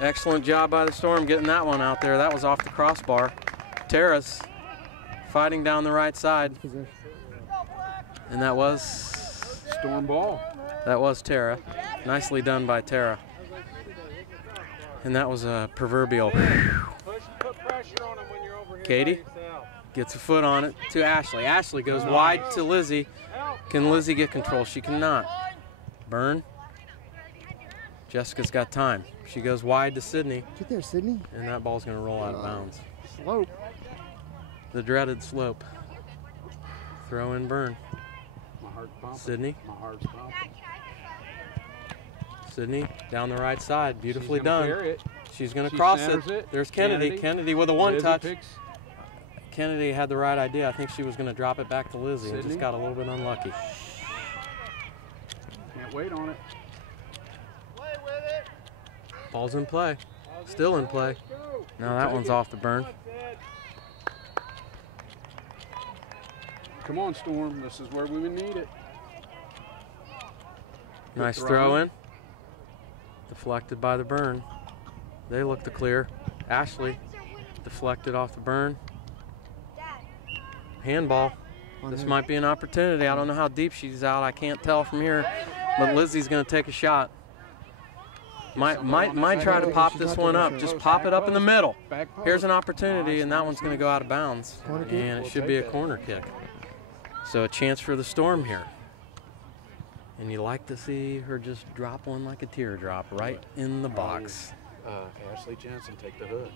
Excellent job by the Storm getting that one out there. That was off the crossbar. Tara's fighting down the right side. And that was Storm ball. That was Tara. Nicely done by Tara. And that was a proverbial. Put pressure on him when you're over here. Katie gets a foot on it to Ashley. Ashley goes wide to Lizzie. Can Lizzie get control? She cannot. Burn. Jessica's got time. She goes wide to Sydney. Get there, Sydney. And that ball's going to roll out of bounds. Slope. The dreaded slope. Throw in Burn. My heart's pumping. Sydney. My heart's pumping. Sydney down the right side. Beautifully done. She's going to She cross centers it. it. There's Kennedy. Kennedy with a one Lizzie touch. picks. Kennedy had the right idea. I think she was going to drop it back to Lizzie and Sydney. just got a little bit unlucky. Can't wait on it. Ball's in play. Still in play. Now that one's off the burn. Come on, Storm. This is where we need it. Nice throw in. Deflected by the burn. They look to clear. Ashley deflected off the burn. Handball. This might be an opportunity. I don't know how deep she's out. I can't tell from here. But Lizzie's going to take a shot. Might try to pop this one up. Just pop it up in the middle. Here's an opportunity, and that one's going to go out of bounds. And it should be a corner kick. So a chance for the Storm here. And you like to see her just drop one like a teardrop right in the box. Ashley Jensen, take the hook.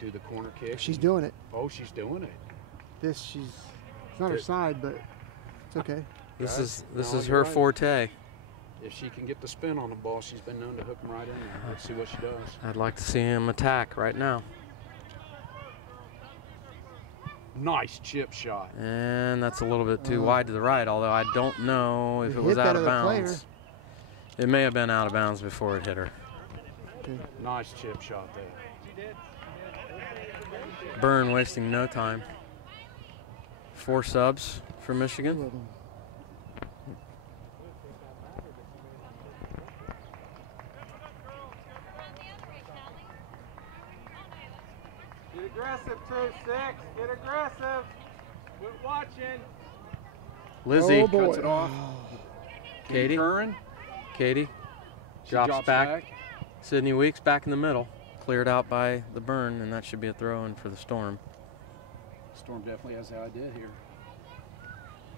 Do the corner kick. She's doing it. Oh, she's doing it. It's not her side, but it's okay. This is her forte. If she can get the spin on the ball, she's been known to hook them right in there. Let's see what she does. I'd like to see him attack right now. Nice chip shot. And that's a little bit too wide to the right, although I don't know if it was out of bounds. It may have been out of bounds before it hit her. Nice chip shot there. Burn wasting no time. 4 subs for Michigan. Get aggressive, 2-6. Get aggressive. Quit watching. Lizzie cuts it off. Katie. Katie drops back. Sydney Weeks back in the middle. Cleared out by the burn, and that should be a throw-in for the Storm. Storm definitely has the idea here.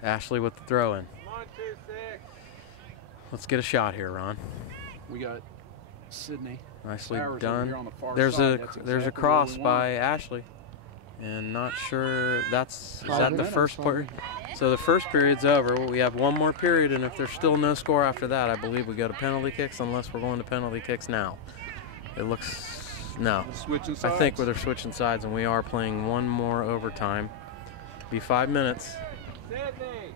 Ashley with the throw-in. Come on, 2-6. Let's get a shot here, Ron. We got Sydney. Nicely Sowers over done. here on the far There's side. a That's there's a exactly cross what we by want. Ashley, and not sure is that the minutes, first period. So the first period's over. We have one more period, and if there's still no score after that, I believe we go to penalty kicks, unless we're going to penalty kicks now. It looks no. Switching I sides. think they're switching sides, and we are playing one more overtime. Be 5 minutes. Sydney.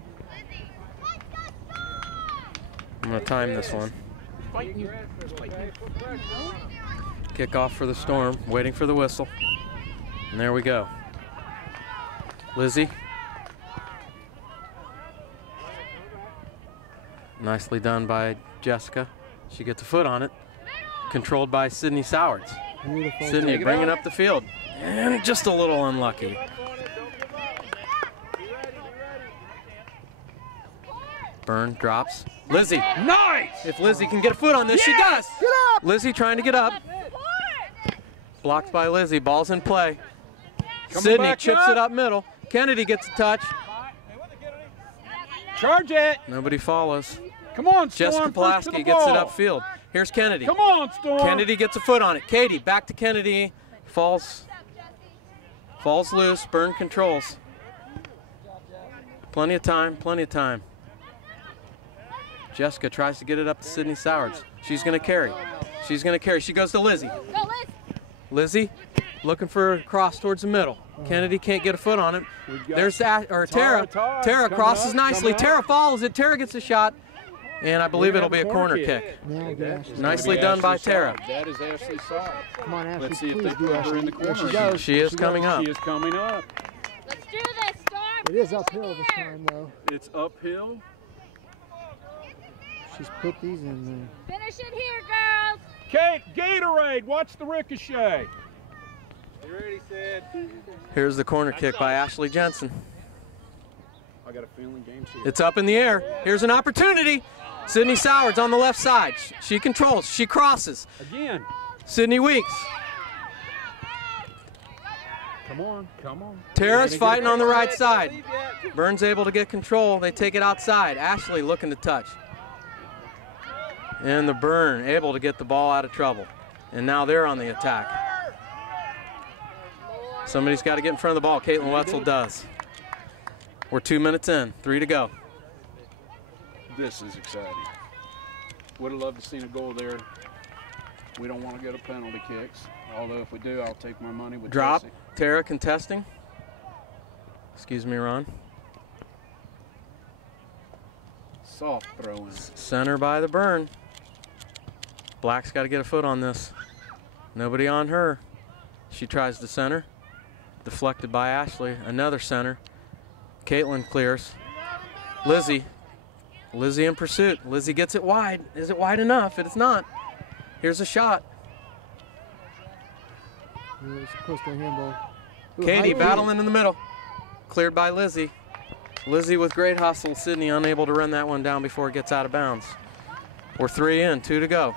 I'm gonna time this one. Be aggressive, okay? Put pressure on him. Kickoff for the Storm, waiting for the whistle. And there we go. Lizzie. Nicely done by Jessica. She gets a foot on it. Controlled by Sydney Sowards. Beautiful. Sydney bringing up the field. And just a little unlucky. Burn drops. Lizzie. Nice! If Lizzie can get a foot on this, she does. Get up! Lizzie trying to get up. Blocked by Lizzie. Ball's in play. Coming Sydney back chips up. it up middle. Kennedy gets a touch. Charge it! Nobody follows. Come on, Storm. Jessica first to Pulaski the gets it ball. upfield. Here's Kennedy. Come on, Storm. Kennedy gets a foot on it. Katie back to Kennedy. Falls loose. Burn controls. Plenty of time. Plenty of time. Jessica tries to get it up to Sydney Sowards. She's going to carry. She's going to carry. She goes to Lizzie. Go, Liz. Lizzie looking for a cross towards the middle. Kennedy can't get a foot on it. There's Tara. Tara crosses nicely. Tara follows it. Tara gets a shot. And I believe it'll be a corner kick. Nicely done by Tara. That is Ashley's side. Come on, Ashley, Let's see if please they do put her Ashley. in the There she corner. goes. She is coming up. She is coming up. Let's do this, Storm. It is uphill this time, though. It's uphill. She's put these in there. Finish it here, girls. Kate, Gatorade, watch the ricochet. You ready, Sid? Here's the corner kick by Ashley Jensen. I got a feeling game's here. It's up in the air. Here's an opportunity. Sydney Sowards on the left side. She controls. She crosses. Again. Sydney Weeks. Come on, come on. Tara's fighting on the right side. Burn's able to get control. They take it outside. Ashley looking to touch. And the Burn able to get the ball out of trouble. And now they're on the attack. Somebody's got to get in front of the ball. Caitlin Wetzel does. We're 2 minutes in. 3 to go. This is exciting. Would have loved to seen a goal there. We don't want to go to penalty kicks. Although if we do, I'll take my money with Drop. Jesse. Tara contesting. Excuse me, Ron. Soft throw in. Center by the Burn. Black's got to get a foot on this. Nobody on her. She tries to center. Deflected by Ashley. Another center. Caitlin clears. Lizzie. Lizzie in pursuit. Lizzie gets it wide. Is it wide enough? It is not. Here's a shot. It's close to a handball. Ooh, Katie high battling in the middle. Cleared by Lizzie. Lizzie with great hustle. Sydney unable to run that one down before it gets out of bounds. We're 3 in, 2 to go.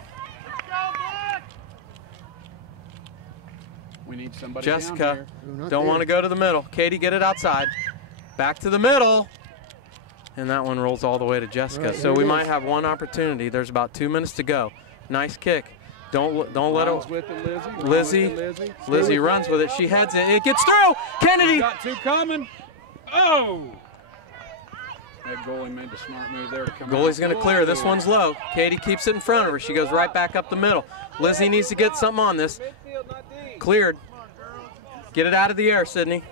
We need somebody Jessica down here. Ooh, not don't there. want to go to the middle. Katie, get it outside. Back to the middle. And that one rolls all the way to Jessica. Right, So here we it might is. have one opportunity. There's about 2 minutes to go. Nice kick. Don't let Runs it. with it, Lizzie. Runs Lizzie. with it, Lizzie. Lizzie runs with it. She heads it. It gets through. Kennedy. Got two coming. Oh! That goalie made the smart move there to come Goalie's out. going to clear. This one's low. Katie keeps it in front of her. She goes right back up the middle. Lizzie needs to get something on this. Midfield, not deep. Cleared. Get it out of the air, Sydney.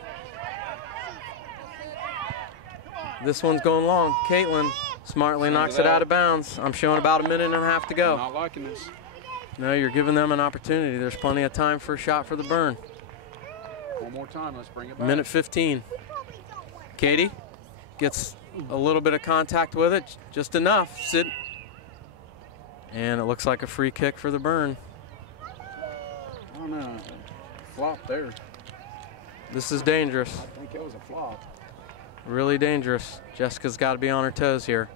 This one's going long. Caitlin smartly knocks it out of bounds. I'm showing about a minute and a half to go. Not liking this. No, you're giving them an opportunity. There's plenty of time for a shot for the Burn. One more time. Let's bring it back. Minute 15. Katie gets a little bit of contact with it, just enough. And it looks like a free kick for the Burn. Oh no, flop there. This is dangerous. I think it was a flop. Really dangerous. Jessica's got to be on her toes here.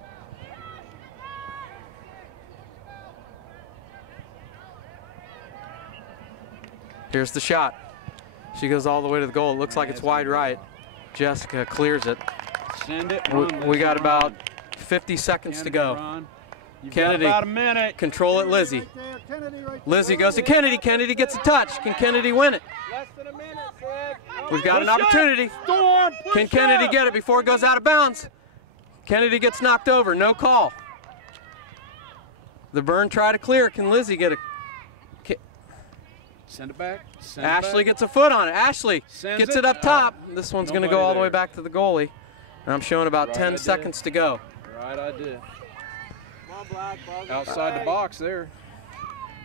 Here's the shot. She goes all the way to the goal. It looks like it's wide right. Jessica clears it. Send it. We, Run, we got Lizzie, about run. 50 seconds to Kennedy, go. run. You've Kennedy. got about a minute. Control it, Lizzie. Right there, Kennedy right Lizzie there. goes to Kennedy. Kennedy gets a touch. Can Kennedy win it? Less than a minute, Sid. We've got an Push up. opportunity. Storm, push Can Kennedy up. get it before it goes out of bounds? Kennedy gets knocked over. No call. The Burn try to clear. Can Lizzie get it? Send it back. Send it Ashley back. gets a foot on it. Ashley Sends gets it. it up top. This one's going to go Nobody all the way there. back to the goalie. And I'm showing about Right 10 idea. seconds to go. Right idea. Come on, Black. Ball's Outside the box there.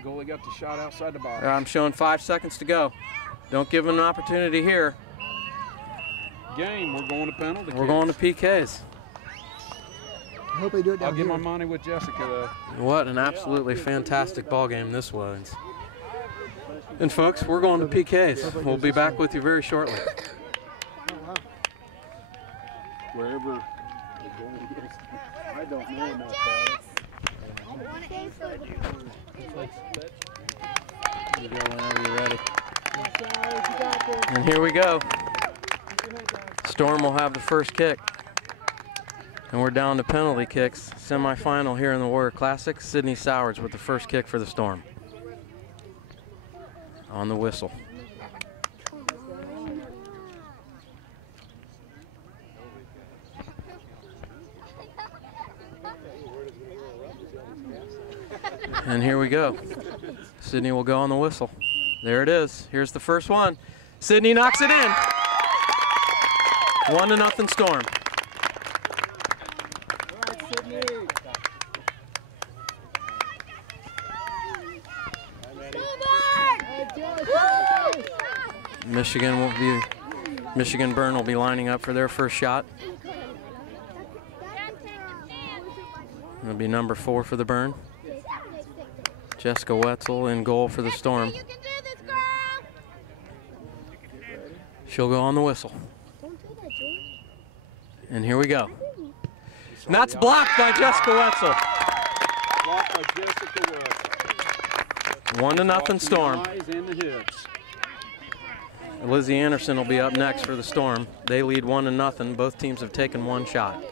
Goalie got the shot outside the box. I'm showing 5 seconds to go. Don't give them an opportunity here. Game. We're going to penalty. We're going to PKs. I hope they do it down I'll give here. my money with Jessica though. What an absolutely fantastic ball game this was. And folks, we're going to PKs. We'll be back with you very shortly. Wherever the goalie is. I don't know enough about it. You go whenever you're ready. And here we go. Storm will have the first kick. And we're down to penalty kicks. Semi-final here in the Warrior Classic. Sydney Sowards with the first kick for the Storm. On the whistle. And here we go. Sydney will go on the whistle. There it is. Here's the first one. Sydney knocks it in. 1-0 Storm. Michigan Burn will be lining up for their first shot. It'll be number 4 for the Burn. Jessica Wetzel in goal for the Storm. She'll go on the whistle. And here we go. And that's blocked by Jessica Wetzel. Blocked by Jessica Wetzel. 1-0 Storm. Eyes and the hips. Lizzie Anderson will be up next for the Storm. They lead 1-0. Both teams have taken one shot.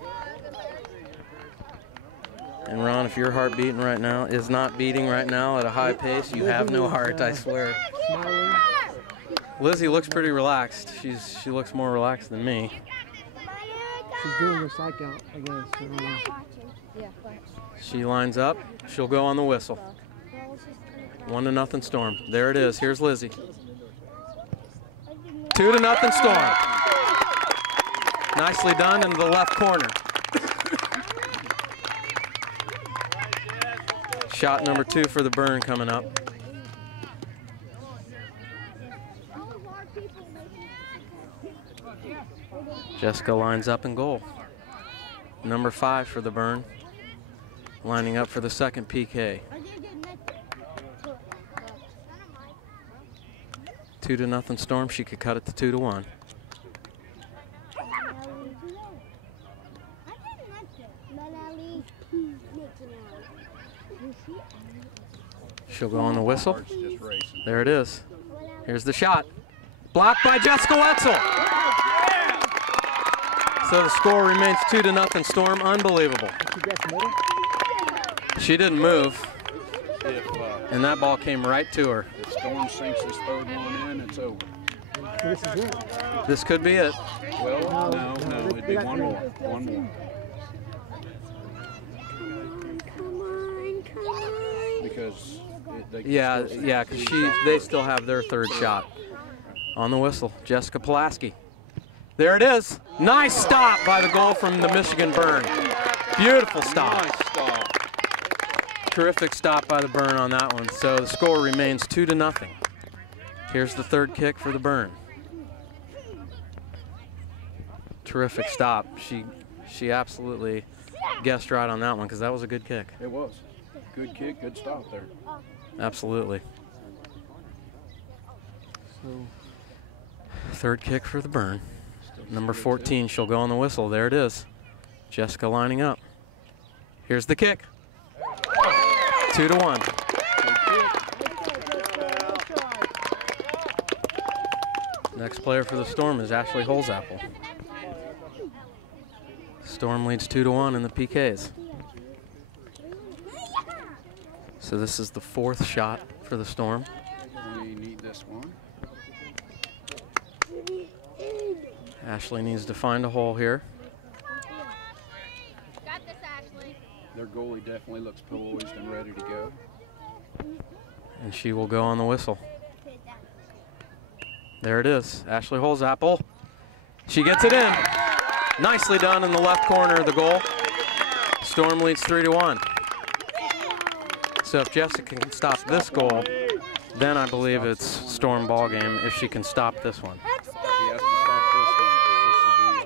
And Ron, if your heart beating right now is not beating right now at a high pace, you have no heart, I swear. Lizzie looks pretty relaxed. She looks more relaxed than me. She's doing her psych out, I guess. She lines up. She'll go on the whistle. 1-0 Storm. There it is. Here's Lizzie. 2-0 Storm. Nicely done into the left corner. Shot number 2 for the Burn coming up. Jessica lines up in goal. Number 5 for the Burn. Lining up for the second PK. 2-0 Storm. She could cut it to 2-1. She'll go on the whistle. There it is. Here's the shot. Blocked by Jessica Wetzel. So the score remains 2-0 Storm. Unbelievable. She didn't move. And that ball came right to her. If Storm sinks this third one in, it's over. This is it. This could be it. Well, no, it'd be one more. One more. Because Yeah, because they still have their third shot. On the whistle, Jessica Pulaski. There it is. Nice stop by the goal from the Michigan Burn. Beautiful stop. nice stop. Terrific stop by the Burn on that one. So the score remains 2-0. Here's the third kick for the Burn. Terrific stop. She absolutely guessed right on that one because that was a good kick. It was. Good kick, good stop there. Absolutely. Third kick for the Burn. Number 14, she'll go on the whistle. There it is. Jessica lining up. Here's the kick. 2-1. Next player for the Storm is Ashley Holzapfel. Storm leads 2-1 in the PKs. So this is the 4th shot for the Storm. We need this one. Ashley needs to find a hole here. Got this, Ashley. Their goalie definitely looks poised and ready to go. And she will go on the whistle. There it is, Ashley Holzapfel. She gets it in. Nicely done in the left corner of the goal. Storm leads 3-1. So if Jessica can stop this goal, then I believe it's Storm ball game if she can stop this one. She has to stop this one because this will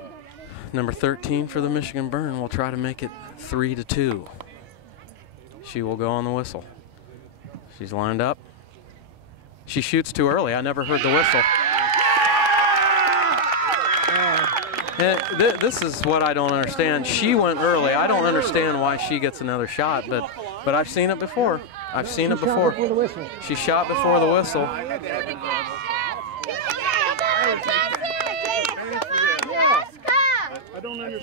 be Number 13 for the Michigan Burn will try to make it 3-2. She will go on the whistle. She's lined up. She shoots too early. I never heard the whistle. This is what I don't understand. She went early. I don't understand why she gets another shot, but I've seen it before. I've seen it before. She shot before the whistle.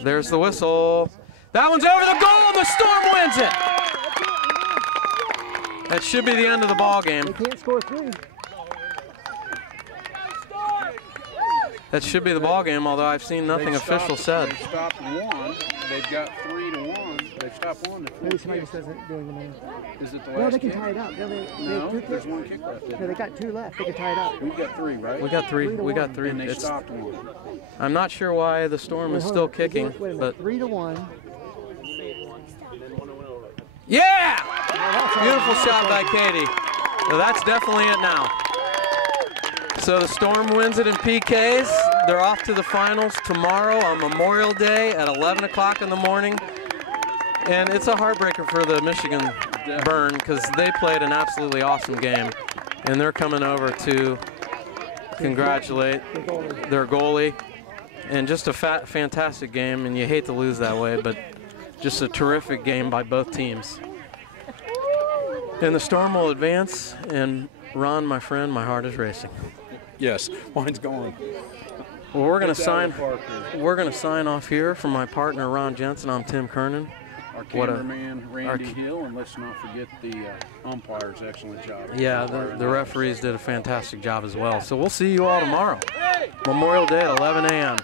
There's the whistle. That one's over the goal, and the Storm wins it. That should be the end of the ball game. They can't score 3. That should be the ball game, although I've seen nothing official said. They stopped 1. They've got 3-1. They stopped one. Maybe somebody just isn't doing the math. Is it the No, last they can kick? tie it up. No, No, there's one kick left. no, they got 2 left. They can tie it up. We've got 3, right? We got 3. 3 to We got 1. 3. And they It's, stopped one. I'm not sure why the Storm is Hold still on. kicking, Wait a minute. but 3 to 1. yeah! Beautiful shot by Katie. So that's definitely it now. So the Storm wins it in PKs. They're off to the finals tomorrow on Memorial Day at 11 o'clock in the morning. And it's a heartbreaker for the Michigan Burn because they played an absolutely awesome game. And they're coming over to congratulate their goalie. And just a fantastic game. And you hate to lose that way, but just a terrific game by both teams. And the Storm will advance. And Ron, my friend, my heart is racing. Yes, mine's going. Well, we're gonna It's out of sign. the park here. We're gonna sign off here from my partner Ron Jensen. I'm Tim Kernan. Our What a- cameraman, Randy Hill, and let's not forget the umpires' excellent job. Yeah, the referees did a fantastic job as well. So we'll see you all tomorrow. Memorial Day at 11 a.m.